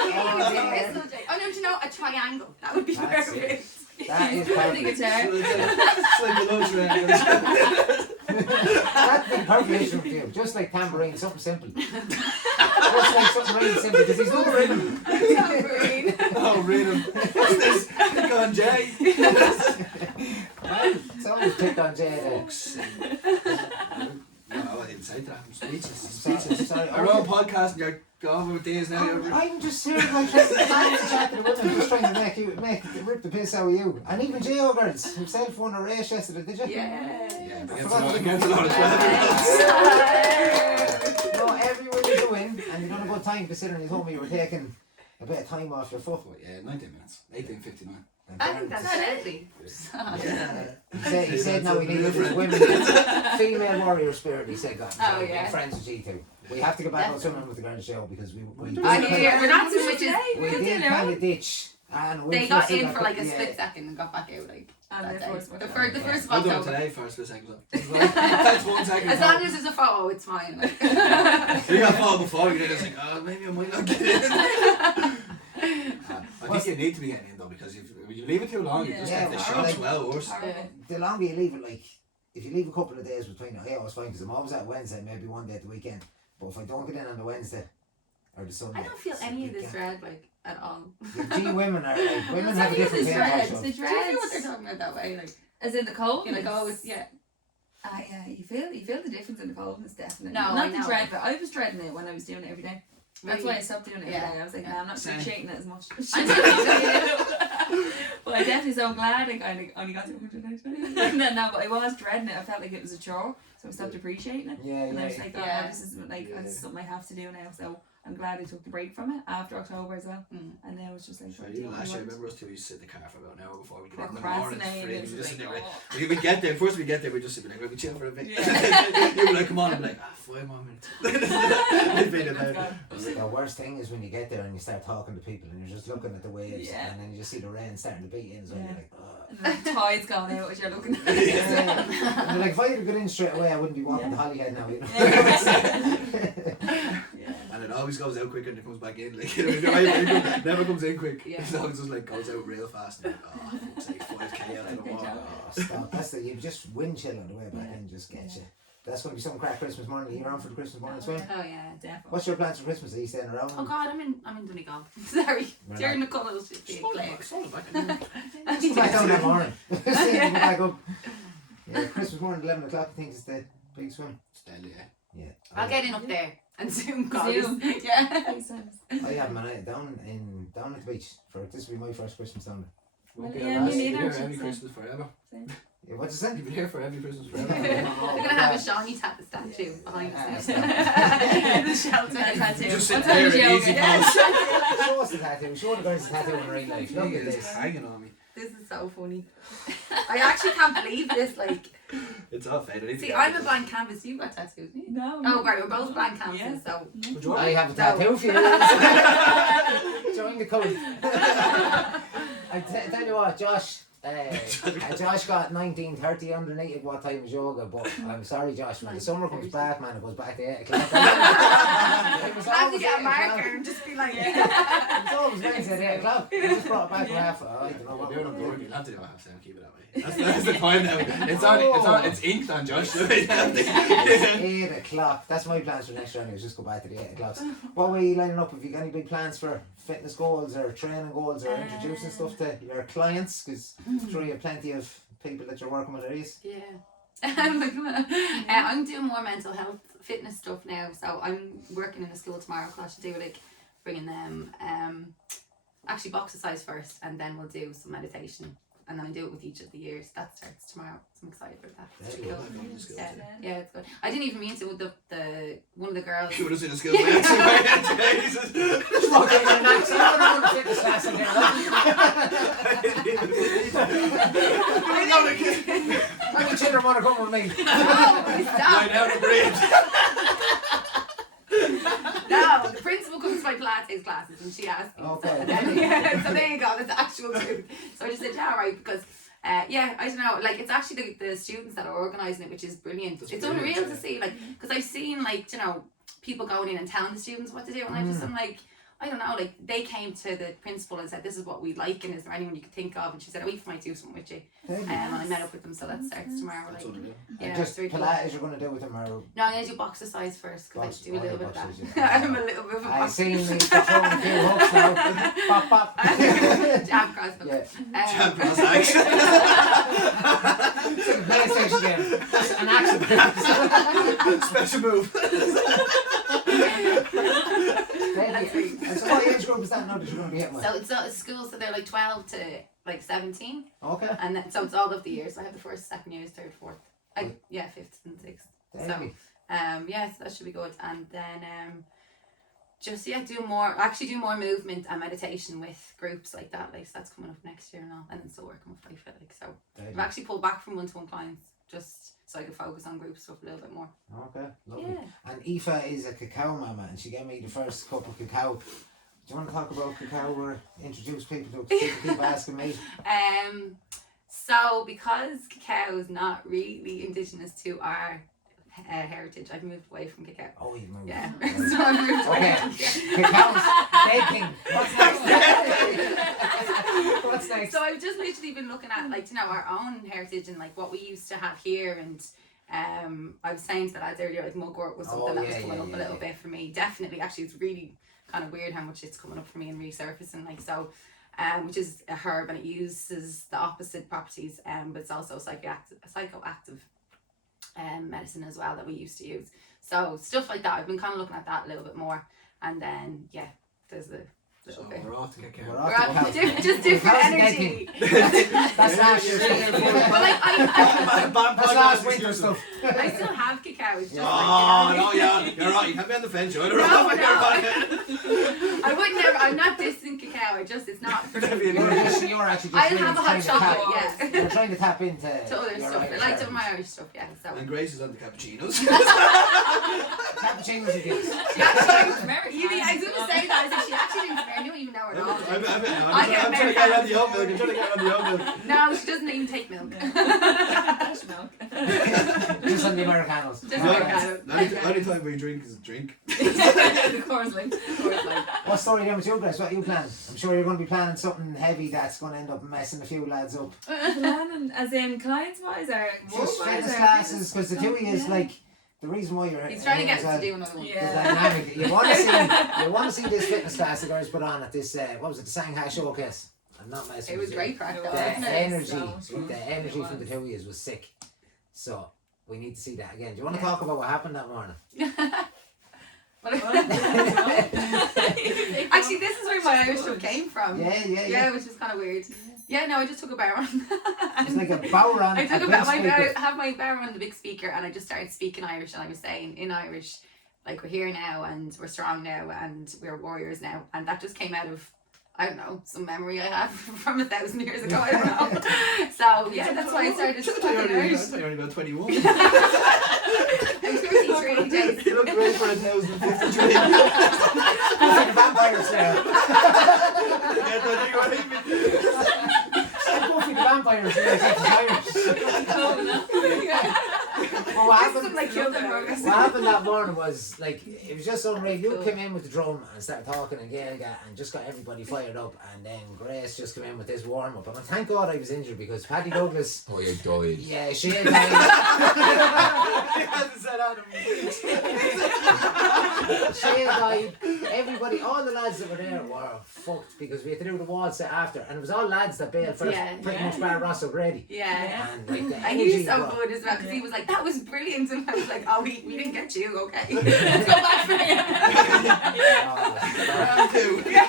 Oh, no, do you know, a triangle, that would be That's perfect. That is Play the perfect. guitar. It's like the lunch round. That'd be the perfect instrument for you. Just like tambourine, something simple. Just like something really simple, because he's no rhythm. Tambourine. Oh, rhythm. What's this? Pick on Jay. Someone's picked on Jay there. No, I didn't say that. I'm speechless. Sorry. Our own podcast, and you're going with these now. I'm just here like chat to the women, just trying to rip the piss out of you. And even J.O. girls himself won a race yesterday, did you? Yeah. Yeah, I against forgot to a lot of No, everyone is a win, and you done a good time considering you told me you were taking a bit of time off your foot. Yeah, 19 minutes. 18:59. I think that's deadly. He said no, he needed his women, female warrior spirit. He said, God, Oh, we're yeah. friends with G2. We have to get back on swimming with the girls show because we I hear, we're not too much. we did kind of ditch. And They got in for like a split second and got back out like And that the day. first one. The first I'll spot's do it over. today first for a second. That's 1 second. As long as there's a photo, it's fine. Like. You got followed before, you're just like, oh, maybe I might not get in. I think you need to be getting in though, because if you leave it too long, you just Yeah, get the well, shocks like- well worse. Horrible. The longer you leave it, like, if you leave a couple of days between, yeah, it's fine because I'm always at Wednesday, maybe one day at the weekend. But if I don't get in on the Wednesday or the Sunday, I don't feel it's a any of big this gap. dread like at all. Gee, women are like, women I'll have a tell you different the pain dreads, threshold. the Do you feel what they're dreads. talking about that way? Like, As in the cold. you're like, oh, it's, yeah. Yeah, you feel the difference in the coldness, definitely. No, I Not know. the dread, but I was dreading it when I was doing it every day. That's why I stopped doing it every Yeah. day. I was like, Yeah. nah, I'm not Same. appreciating it as much. I'm But I definitely so glad I kind of only got to 190. And then, no, but I was dreading it. I felt like it was a chore, so I stopped appreciating it. Yeah, And I yeah. was like, oh, Yeah. this is like Yeah. this is something I have to do now. So I'm glad I took the break from it after October as well. Mm. And now it's just like, Sure, oh, even dear, last year, I what? remember us two used to sit in the car for about an hour before we get in the morning. Procrastinating. We It was just sit like, there, oh. we get there, first we get there, we just sit there, like, we chill for a bit. Yeah. You'd be like, come on, I'm like, 5 more minutes. I'd be Let's there. go. The worst thing is when you get there and you start talking to people and you're just looking at the waves Yeah. and then you just see the rain starting to beat in, so Yeah. you're like, oh. And then tides going out as you're looking at And it. they're like, if I had got in straight away, I wouldn't be walking to Holyhead now, you know. And it always goes out quicker than it comes back in. Like, it never comes in quick. Yeah. It always just like goes out real fast. And oh, fuck's sake, 5k out of the water. Oh, stop. That's the, you just wind chill on the way back in, just get you. That's going to be some crack Christmas morning. Are you around for the Christmas morning swim? Oh yeah. Definitely. What's your plans for Christmas? Are you staying around? Oh God, I'm in Donegal. Sorry, Right. during the colours should be Swallow clear. back, swallow back. Just go back down that morning. Just go back up. Yeah, Christmas morning, 11 o'clock, I think is the big swim. Still, yeah. Yeah. I'll get in up there and Zoom calls. Zoom. Yeah. Makes sense. I have my night down at the beach for this will be my first Christmas down Won't be Well, our yeah, last. me You'll be neither, here every so- Christmas forever. there. Yeah, what'd you say? You'll be here for every Christmas They're forever. gonna have a Shawnee statue behind us Yeah. now. The shelter. Tattoo. Just sit What there time in is easy yoga? pose. Show us the tattoo. Show the guys the tattoo in real life. Look He at is this. hanging on me. This is so funny. I actually can't believe this. Like, It's all fade. I need to see, get I'm it. a blank canvas. You got tattoos. didn't you? No. Oh, right. We're both blank canvases. Yeah. So. Would you want I me? have a tattoo for you. Join the cult. I tell you what, Josh. Josh got 19:30 underneath at what time was yoga, but I'm sorry, Josh. When the summer comes back, man, it goes back to 8 o'clock. It was I have to always get a 8 o'clock. marker and just be like, It was always Wednesday at 8 o'clock. I just brought it back to half. I don't know We're what doing it we're boring. doing. You'll have to do a half time. Keep it that way. That's the time now. It's inked on Josh. It's 8 o'clock. That's my plans for next round. Is just go back to the 8 o'clock. What were you lining up? Have you got any big plans for fitness goals or training goals or introducing stuff to your clients? Because I'm sure you have plenty of people that you're working with at least. yeah. I'm doing more mental health fitness stuff now, so I'm working in a school tomorrow class to do like bringing them actually box exercise first, and then we'll do some meditation, and then I do it with each of the years. That starts tomorrow, so I'm excited about that. It's Very pretty good. cool. Yeah, it's good. I didn't even mean to with the one of the girls. You would have seen the skills man. Jesus. Just walk in and ask, I don't want to fitness class in there. How many children want to come with me? Oh, stop. Right down the bridge. No, the principal comes to my Pilates classes and she asked me. Okay. Yeah, so there you go, that's the actual truth. So I just said, yeah, right, because yeah, I don't know, like it's actually the students that are organising it, which is brilliant. That's It's brilliant, unreal yeah. to see, like, because I've seen, like, you know, people going in and telling the students what to do, and I'm like, I don't know, like they came to the principal and said, this is what we like, and is there anyone you could think of? And she said, Aoife might do something with you. And I met up with them, so that starts tomorrow. That's Like, unreal. yeah, Just it's really cool. Pilates you're going to do with them or... No, I'm going to do box exercise first, because I do a little bit of boxers, that. yeah. I'm a little bit of a I box. seen me throwing a few hooks now. Pop, pop. Jab cross. Yeah. Jab cross action. It's like a PlayStation game. That's an action. Special move. And so what age group is that now that you're going to be hitting with? So it's schools, so they're like 12 to like 17, Okay. and then so it's all of the years. So I have the first, second years, third, fourth, yeah, fifth and sixth. Deadly. Yeah, so that should be good. And then just do more movement and meditation with groups like that. Like so that's coming up next year and all, and then still working with LifeFit. Like so, I've actually pulled back from one-to-one clients just so I could focus on group stuff a little bit more. Okay, lovely. Yeah. And Aoife is a cacao mama and she gave me the first cup of cacao. Do you want to talk about cacao or introduce people to it? Keep asking me. So because cacao is not really indigenous to our heritage, I've moved away from cacao. Oh, you've moved. Yeah. Right. So I moved away from Okay. cacao. Cacao's baking. What's next? What's next? So I've just literally been looking at like our own heritage and like what we used to have here, and I was saying to the lads earlier, like mugwort was something that was coming up a little bit for me. Definitely, actually, it's really kind of weird how much it's coming up for me and resurfacing. Like so, which is a herb and it uses the opposite properties, but it's also psychoactive medicine as well that we used to use. So stuff like that. I've been kind of looking at that a little bit more, and then there's the little So bit. we're off to cacao. We're We're off to on cacao. just different How's the energy. That's last year. But like I That's last winter stuff. I still have cacao. It's just Oh, no, yeah, you're right. You can't be on the fence, you're right. I would never. I'm not dissing cacao. It's not. You're actually just I'll really have a trying hot to tap. chocolate. You're trying to tap into To other your stuff. I Irish like heritage. my Irish stuff. Yeah. So. And Grace is on the cappuccinos. Cappuccinos are good. She actually. American. I was going to say that. I said she actually drinks I don't even know her I'm knowledge. trying to milk get around the oat milk. I'm trying to get around the oat milk. No, she doesn't even take milk. Fresh milk. Just on the Americanos. Just No, Americano. only time we drink is a drink. The course like. What story then with you guys? What are you planning? I'm sure you're going to be planning something heavy that's going to end up messing a few lads up. Planning, as in clients wise or Just work-wise fitness or classes, because the two of you is Yeah. like the reason why you're. He's trying to get as us well, to do another one. the Yeah. dynamic. You want to see this fitness class the girls put on at this. What was it? The Shanghai showcase. I'm not messing. It with was you. great crack though, The wasn't it? energy, So much fun. the energy It from the was. two of you was sick. So we need to see that again. Do you want to Yeah. talk about what happened that morning? But actually, this is where my Irish stuff came from. Yeah. Which is kind of weird. Yeah, no, I just took a bar on. It's like a bow on. I took a a big bar. speaker. I have my bar on the big speaker, and I just started speaking Irish, and I was saying in Irish, like, we're here now, and we're strong now, and we're warriors now, and that just came out of, I don't know, some memory I have from 1,000 years ago. I don't know. So yeah, that's why I started Should talking Irish. you're only about 21. I'm 33 days. You look great for 1,053. Like vampires there. Yeah, don't you want to I'm Buffy the vampires there. Well, what happened? Like killed them. What happened that morning was like it was just unreal. You came in with the drum and started talking and and just got everybody fired up, and then Grace just came in with this warm up. And thank God I was injured because Paddy Douglas. Oh, you died. Yeah, she had died. She had died. Everybody, all the lads that were there were fucked because we had to do the wall set after, and it was all lads that bailed first, Yeah. pretty much bar Ross O'Grady. Yeah. And like the And he was energy so brought- good as well because he was like, that was brilliant. And I was like, oh, we didn't get you, okay. Let's go back for you. Yeah.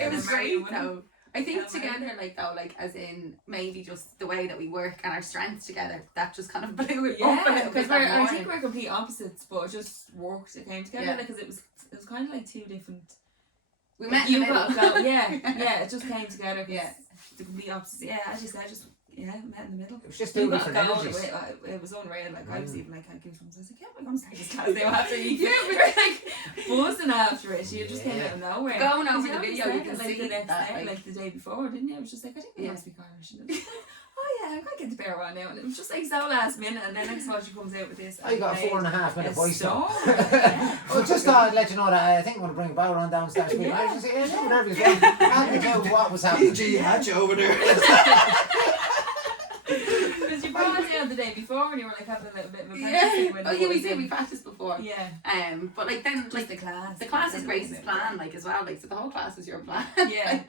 It was great Yeah. though. I think Yeah, together, like though, like as in maybe just the way that we work and our strengths together, that just kind of blew it up a Yeah, little because bit that I think morning. we're complete opposites, but it just worked. It came together Yeah. because it was kind of like two different. We met in the middle. Yeah, it just came together. 'Cause Yeah. the complete opposites. Yeah, as you said, just met in the middle. It was just You two got different going. energies. It was unreal. Like I was Mm. even like, I give some. I was like, yeah, we're going to start this class now after you. Yeah, we were like buzzing after it. You just came Yeah. out of nowhere. Going over 'Cause the you video, said you can it, like, see the next that, day, like- like the day before, didn't you? It was just like, I think we Yeah. want to speak Irish. And it was like, oh yeah, I quite get to bear on now. And it was just like so last minute, and then next month she comes out with this. I got a 4.5 minute voice note. Yeah. Well, just thought I'd let you know that I think I'm going to bring a bow on downstairs. I was just saying, yeah, whatever you want. I had to do what was happening. PG Hatch over there. Because you brought it down the day before when you were like having a little bit of a practice Yeah. thing when Oh the yeah, we boys did. in. We practiced before. Yeah. But like then, Just like the class. the class is Grace's plan, like as well. Like so, the whole class was your plan. Yeah.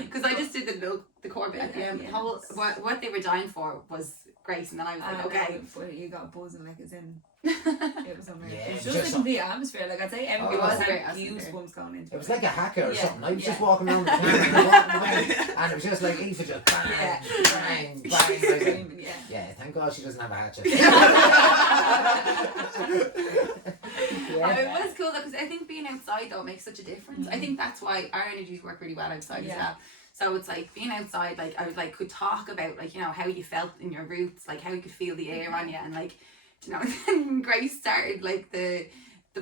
Because I just did the core bit at the end. Yeah. The whole what they were dying for was Grace, and then I was like, okay. But you got buzzing like as in. It was unreal. Yeah, It was just just a complete atmosphere. Like I'd say everybody It was had great atmosphere. goosebumps going into it. It was like a hacker or Yeah, something. I was just yeah. walking around the camera and walking away, and it was just like Aoife just bang, Yeah. bang, bang. Like, Screaming, yeah. yeah, thank God she doesn't have a hatchet. It yeah. was cool though because I think being outside though makes such a difference. I think that's why our energies work really well outside as Yeah. well. So it's like being outside, like I would like could talk about like, you know, how you felt in your roots, like how you could feel the air on you, and like, you know, when Grace started like the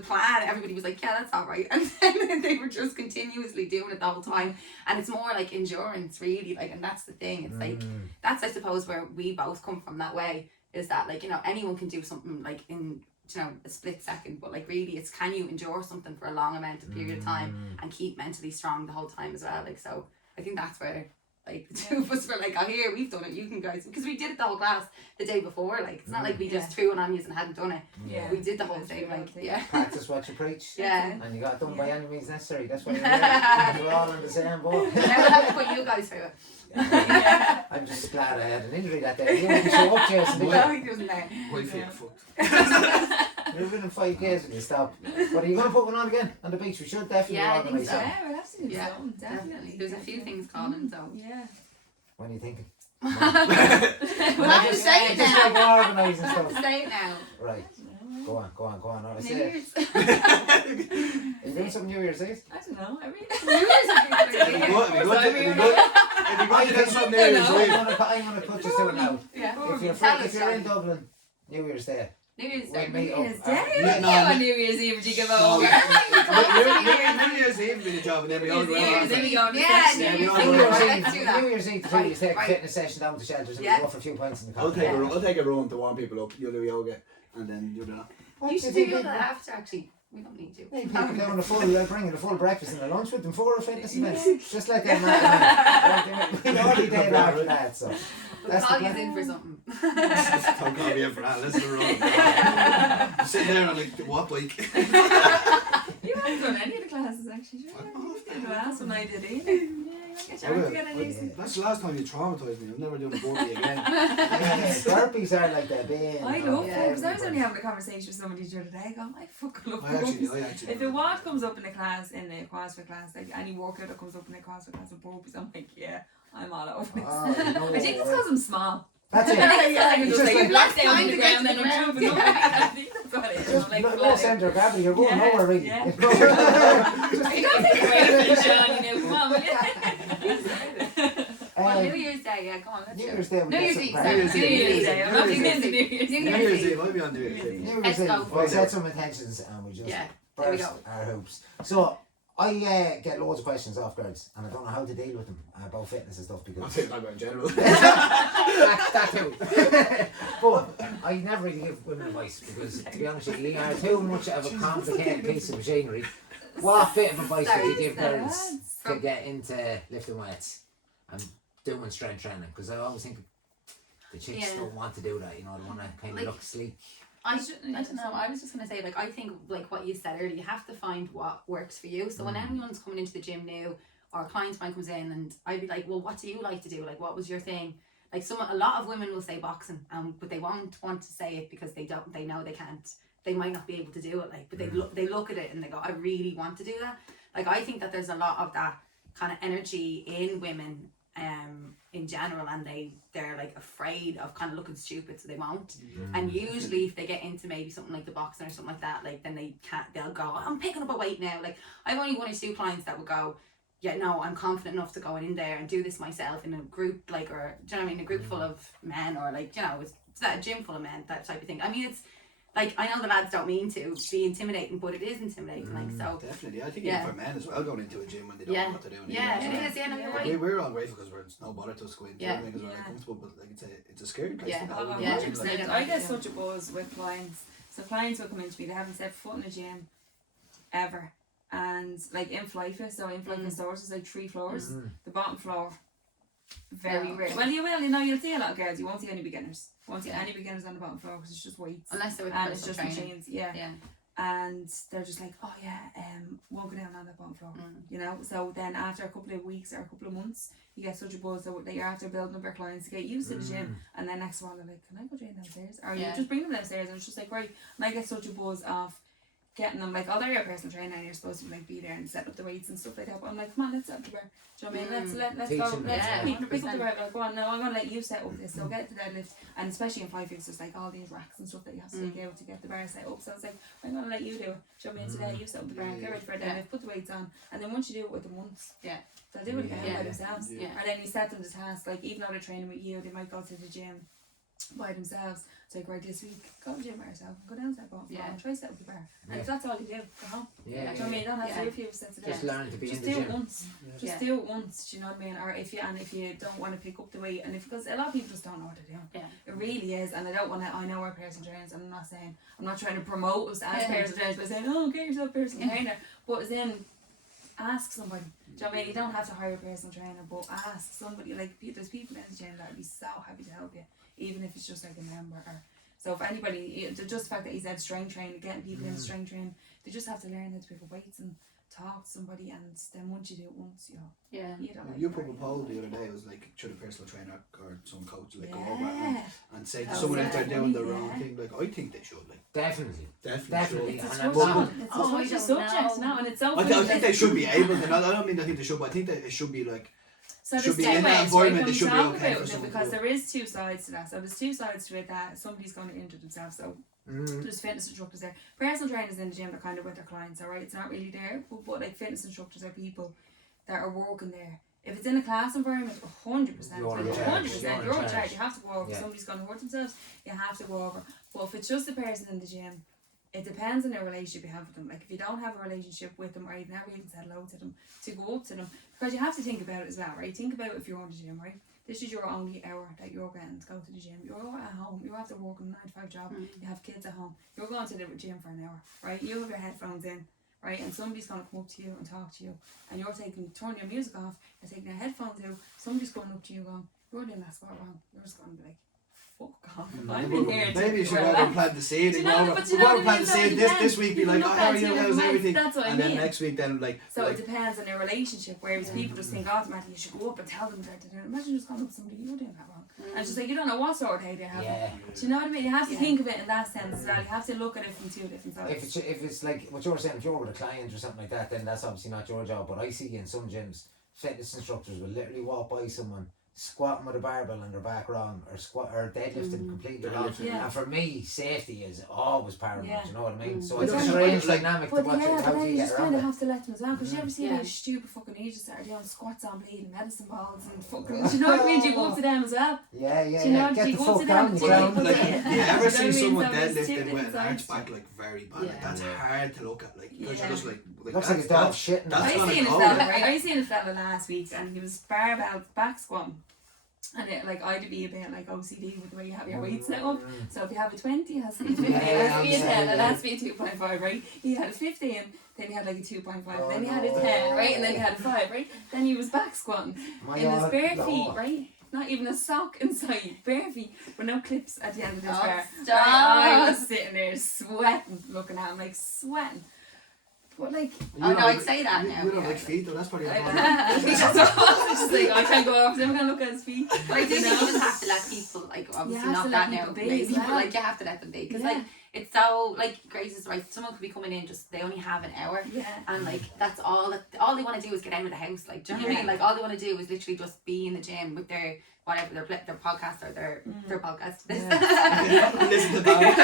plan, everybody was like, yeah, that's all right, and then they were just continuously doing it the whole time, and it's more like endurance really, like, and that's the thing. It's like that's I suppose where we both come from that way, is that like, you know, anyone can do something like in, you know, a split second, but like really it's can you endure something for a long amount of period of time and keep mentally strong the whole time as well. Like, so I think that's where like the two of us were like, oh here, we've done it, you can guys, because we did it the whole class the day before. Like it's not like we just threw it on you and hadn't done it. Yeah. We did the whole Went through thing, the whole like thing. yeah. Practice what you preach. Yeah. And you got it done by Yeah. any means necessary. That's why you're there. We're all in the same boat. Now we'll have to put you guys through it. Yeah. I'm just glad I had an injury that day. You didn't show up, Jason, did No, you? he wasn't there. Wife here, fucked. You've been in 5 Ks when you stop. But are you going to put one on again on the beach? We should definitely Yeah, I think organise so. something. Yeah, we'll have to do Yeah, something, definitely. There's a few things calling, so Yeah. When are you thinking? we'll have to say it Just now. like organising We'll have stuff. to say it now. Right. Go on. All right, New say it. Year's. Are you doing something New Year's Eve? I don't know. I mean, New Year's is a good If idea. you go to this one there, I'm going to put this to it now. Yeah. If you're Tell if us, you're in Johnny. Dublin, New Year's Day, New Year's We'll Day. meet New up. Year's Day? Yeah, You no, on no. New Year's Eve, would you give No, over? New Year's Eve be the job, and then we all go New Year's around. Eve, we go on the Yeah, section. Yeah, we all New go Year's around. Eve. Let's do that. New Year's Eve, Right, you take a right. fitness session down to the shelters and Yeah. we go for a few pints in the I'll coffee. take a run to warm people up. You'll do yoga, and then you'll do that. What You do should think do people- that after, actually. We don't need to. Maybe people doing a full, bringing a full breakfast and a lunch with them for a fitness event. Just like a man. We already did after that, so. But That's the Polly's plan. in for something. Don't call me in for that. Listen to run. I'm sitting there on like what bike? You haven't done any of the classes actually, sure. You did the last one I did either. Yeah, you get your act together next. That's the last time you traumatised me. I'm never doing a burpee again. Yeah, burpees are like the bin. I love Yeah. them because I was only having a conversation with somebody the other day going, I fucking love I actually. burpees. If a what comes up in the class, in the CrossFit class, like any workout that comes up in the CrossFit class with burpees, I'm like, yeah, I'm all over this. Oh, no I think it's because I'm small. That's it. Yeah, I can It's just just like like- blast down on the Just ground and I'm climb jumping up. I think that's what it is. Just I'm like, no flat. centre of gravity, you're going Yeah, nowhere really. yeah. Just- You don't take away from me, Sean, you know, come on, will you? Well, New Year's Day, yeah, go on, let's New do it. Year's Day, we New get Year's something Eve, crazy. New Year's New Year's Day, I'm not New even Year's into New Year's New Day. Year's Eve, I'll be on New Year's Eve. New Let's Year's go. Eve, we set some intentions and we just Yeah, there we burst go. our hopes. So, I get loads of questions off guards and I don't know how to deal with them about fitness and stuff I'll because say that in general. that too. But I never really give women advice because to be honest with you, you are too much of a complicated piece of machinery. What bit of advice would you give girls to get into lifting weights and doing strength training? Because I always think the chicks Yeah. don't want to do that, you know, they want to kind of Like- look sleek. I don't know. I was just gonna say, like, I think like what you said earlier, you have to find what works for you. So when anyone's coming into the gym new, or a client of mine comes in, and I'd be like, well, what do you like to do? Like, what was your thing? Like, a lot of women will say boxing, but they won't want to say it because they know they can't. They might not be able to do it. Like, but they look at it and they go, I really want to do that. Like, I think that there's a lot of that kind of energy in women, in general, and they're like afraid of kind of looking stupid, so they won't. And usually if they get into maybe something like the boxing or something like that, like then they'll go, I'm picking up a weight now. Like, I've only one or two clients that will go, yeah, no, I'm confident enough to go in there and do this myself in a group, like, or do you know what I mean, a group full of men, or like, you know, it's that a gym full of men, that type of thing. I mean, it's like, I know the lads don't mean to be intimidating, but it is intimidating. Like, so Definitely, I think Yeah. even for men as well, going into a gym when they don't Yeah. know what to do. yeah, And it is. Yeah, no, you're Like, right. we're all grateful because it's no bother to us going into Yeah. it because we're like comfortable, but like it's a scary place Yeah. to Oh, go. Yeah. 100%. I get such a buzz with clients. So clients will come into me, they haven't set foot in a gym ever. And like in Flyfa, so in Flyfa stores is like 3 floors. The bottom floor, very No. rare. Well, you will, you know, you'll see a lot of girls. You won't see any beginners. You won't see any beginners on the bottom floor because it's just weights. Unless they're with And it's personal just training. machines, yeah. Yeah. And they're just like, oh yeah, won't go down on that bottom floor, you know. So then after a couple of weeks or a couple of months, you get such a buzz that you're after building up your clients to get used to the gym, and then next one they're like, can I go train downstairs? Or Yeah. you just bring them downstairs, and it's just like, right. And I get such a buzz of getting them like, oh, they're your personal trainer and you're supposed to like be there and set up the weights and stuff like that. But I'm like, come on, let's set up the bar. Do you know what I mean? Let's Teach go. them. Let's Yeah, pick up the 100%. bar. Like, go on, now I'm gonna let you set up this. So get the deadlift, and especially in 5 weeks, there's like all these racks and stuff that you have to take out to get the bar set up. So I was like, I'm gonna let you do it. Do you know what I mean? Today you set up the bar, get ready for a deadlift, put the weights on, and then once you do it with them once, Yeah. they'll do it again Yeah. by themselves. Yeah. Or then you set them the task, like even though they're training with you, they might go to the gym by themselves. It's like, right, this week, go to the gym by yourself, go down to that bottom floor Yeah. and try set up the bar. And Yeah. if that's all you do, go home. Yeah, Do you know what I mean? You don't have to Yeah. do a few sets a day. just learn to be Just in the do it gym. once. Just Yeah. do it once. Do you know what I mean? Or if you don't want to pick up the weight, and if because a lot of people just don't know what to do. Yeah. It really is, and I don't want to. I know our personal trainers, and I'm not trying to promote us as Yeah. personal trainers by saying, oh, get yourself a personal trainer. But as in, ask somebody. Do you know what I mean? You don't have to hire a personal trainer, but ask somebody. Like, there's people in the gym that would be so happy to help you, even if it's just like a member. Or so if anybody, just the fact that he said strength training, getting people into strength training, they just have to learn how to pick up weights and talk to somebody, and then once you do it once, Yeah. you don't. You put a poll the other day. It was like, should a personal trainer or some coach like go over Yeah. and say to Oh, someone if yeah. they're doing the wrong Yeah. thing? Like, I think they should. Like, Definitely. definitely. It's a And touchy, I'm- it's Oh, a I touchy don't subject, know. no, and it's so I funny. think they should be able to. I don't mean I think they should, but I think that it should be like. So should there's be two in that ways, right, environment, when it we should be talk okay about for it, someone to because do it. there is 2 sides to that. So there's 2 sides to it, that somebody's going to injure themselves. So there's fitness instructors there. Personal trainers in the gym are kind of with their clients, alright? It's not really there, but like fitness instructors are people that are working there If it's in a class environment, 100%, You're like in charge. 100%, You're you're in in charge. charge. You have to go over. If Yeah. somebody's going to hurt themselves, you have to go over. But if it's just a person in the gym, it depends on the relationship you have with them. Like if you don't have a relationship with them, or you've never even said hello to them, to go up to them, because you have to think about it as well, right? Think about if you're on the gym, right? This is your only hour that you're getting to go to the gym. You're at home. You're after working a 9 to 5 job. You have kids at home. You're going to the gym for an hour, right? You have your headphones in, right? And somebody's going to come up to you and talk to you, and you're turning your music off. You're taking your headphones out. Somebody's coming up to you going, "You're doing that spot wrong." You're just going to be like, "Fuck off! I'm in here." Maybe you should relax. go and plant the seed. Do you We're know- going but you know to what I plant mean? the So it seed depends. this week. Be You like, look "Oh, how at are it you? in How's different ways. everything?" That's what I And then mean. next week, then like, So it depends on their relationship. Whereas people just think automatically you should go up and tell them that. Imagine just going up to somebody, "You're doing that wrong," and it's just like you don't know what sort of day they have. Yeah. Do you know what I mean? You have to Yeah. think of it in that sense as well. You have to look at it from two different sides. If it's like what you're saying, if you're with a client or something like that, then that's obviously not your job. But I see in some gyms, fitness instructors will literally walk by someone squatting with a barbell on their back wrong, or deadlifting completely wrong. Yeah. And for me, safety is always paramount. Yeah. You know what I mean? So But it's a then- strange like- dynamic to But watch. yeah, How but do then you you get just around kind of it? have to let them as well. Because you ever see Yeah. these stupid fucking ages that are doing squats on bleeding medicine balls and fucking. Do you know what I mean? Do you go up to them as well? Yeah, yeah, Do you know? yeah. Get Do you the go fuck to down, them? you Do you clown. go like, to them? you ever You know see what I mean? someone So it's two deadlifting with different an arch sides. back like very bad? Like Yeah. that's Yeah. hard to look at. Like because Yeah. you're just like Looks like a dog shitting. that's I gonna seen a go. fella, right? I seen a fella last week, and he was barbell back squatting, and it, like I'd be a bit like OCD with the way you have your weights set up. So if you have a 20, it has to be a 50, it has to be a 10, it has to be a 2.5, right? He had a 15, then he had like a 2.5, then he had a 10, right? And then he had a 5, right? Then he was back squatting My in his God, bare no. feet, right? Not even a sock inside, bare feet, with no clips at the end of his Oh, bar. stop. Right? I was sitting there sweating, looking at him, like sweating. But like, You Oh, no, don't I'd like- say that now, You don't yeah. like feet though. That's probably the I problem. it's just like, I can't go off, then we're gonna look at his feet. But I do think you just have to let people, like, You obviously have not to that let now, people be maybe, as but well. like you have to let them be. Because Yeah. like, it's so, like Grace is right, someone could be coming in, just, they only have an hour. Yeah. And like, that's all they want to do is get out of the house. Like, do you know what I mean? Like, all they want to do is literally just be in the gym with their, whatever, their podcast or their podcast. Listen to that.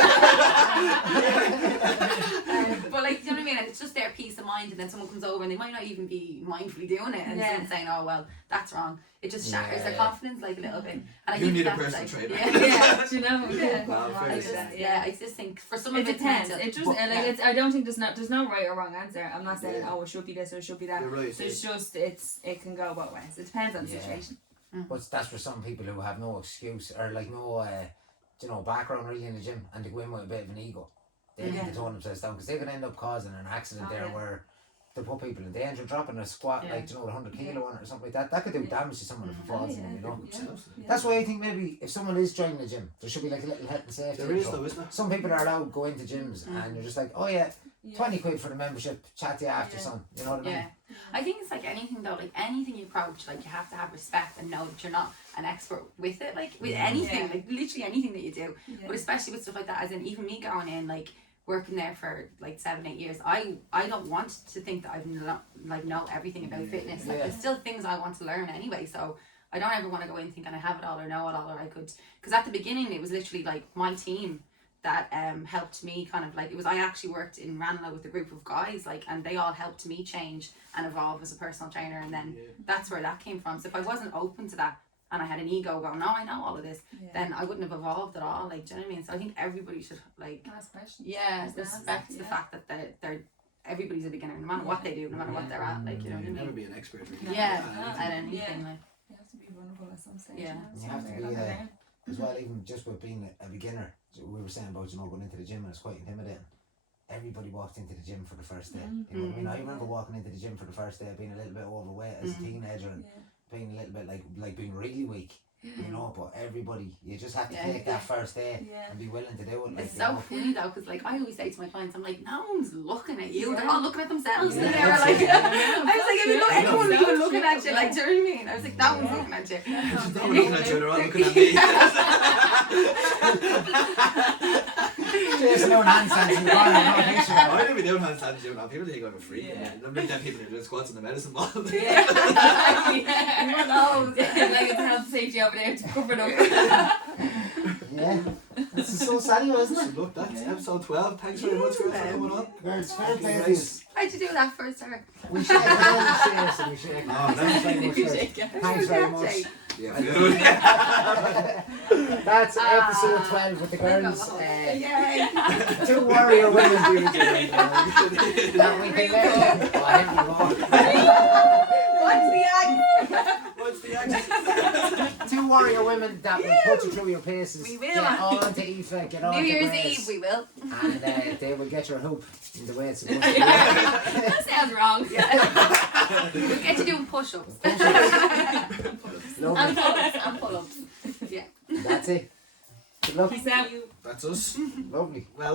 But like, do you know what I mean? And it's just their peace of mind, and then someone comes over and they might not even be mindfully doing it, and Yeah. someone's saying, "Oh well, that's wrong." It just shatters their Yeah. confidence like a little bit. And I You think need a that's, personal like, trainer. Yeah. Do you know? Yeah. Wow, fair I enough. just think for some It of it's depends. mental. It just But- like it's. I don't think there's no right or wrong answer. I'm not saying Yeah. oh it should be this or it should be that. You're right. There's just it can go both ways. It depends on the Yeah. situation. But that's for some people who have no excuse or like no, background really in the gym, and they go in with a bit of an ego. They need to tone themselves down because they could end up causing an accident Oh, there yeah. where they put people in danger, dropping a squat Yeah. like 100 kilo on it or something like that. That could do damage to someone if it falls in, you know. Yeah. That's why I think maybe if someone is joining the gym, there should be like a little health and safety. There is intro. though, isn't there? Some people are allowed to go into gyms and you're just like, oh yeah, 20 quid for the membership, chat to you after Yeah. son. You know what I mean? Yeah. I think it's like anything though, like anything you approach, like you have to have respect and know that you're not an expert with it, like with anything, Yeah. like literally anything that you do. Yeah. But especially with stuff like that, as in even me going in, like working there for like 7-8 years, I don't want to think that I've know everything about fitness. Like Yeah. there's still things I want to learn anyway, so I don't ever want to go in thinking I have it all or know it all or I could, because at the beginning it was literally like my team that helped me kind of like, it was, I actually worked in Ranelagh with a group of guys, like, and they all helped me change and evolve as a personal trainer, and then that's where that came from. So if I wasn't open to that and I had an ego going, no, I know all of this, then I wouldn't have evolved at all, like, do you know what I mean? So I think everybody should like, Ask questions. yeah, Just respect ask, the yeah. fact that they're everybody's a beginner, no matter what they do, no matter what they're at, like, you know what I You'll never mean? be an expert. Really. Yeah, At at anything. anything, like, You have to be vulnerable at some stage. Yeah. You have to be as well, even just with being a beginner. So we were saying about going into the gym and it's quite intimidating. Everybody walked into the gym for the first day. You know what I mean? I remember walking into the gym for the first day being a little bit overweight as a teenager and being a little bit like being really weak. You know, but everybody, you just have to take that first day and be willing to do it. Like, it's you so know. funny though, because like I always say to my clients, I'm like, no one's looking at you, they're Yeah. all looking at themselves in the Yeah, mirror, that's like, it. I was like, if you know Yeah. anyone Yeah. even looking Yeah. at you, like, do you know what I mean? I was like, no one's looking at you. There's no one looking at you, they're all looking at me. Jason doing handstands in the corner, no picture of I it. don't be doing handstands gym now. People think I'm a freak. Yeah. I'm like them people who are doing squats in the medicine ball. Yeah. Everyone knows. Like it's health and safety over there to cover it up. Yeah. This is so sad, isn't So it? look, that's episode 12. Thanks very much, girls, for coming on. Girls, fair play to Right. you. How'd you do that first, sir? We shake hands, seriously, we shake hands. Thanks very much, girls. Thanks very much. Yeah. That's episode 12 with the girls. Yay! Two warrior women that we can let What's the act? two warrior women that will put you through your paces. We will. Get on to Aoife, get on New to Year's Grace, Eve, we will. and they will get your hoop in the way it's supposed to be. That sounds wrong. We'll get you doing push-ups. Lovely. And pull-ups. Yeah. That's it. Good luck. Peace out. That's us. Lovely. Well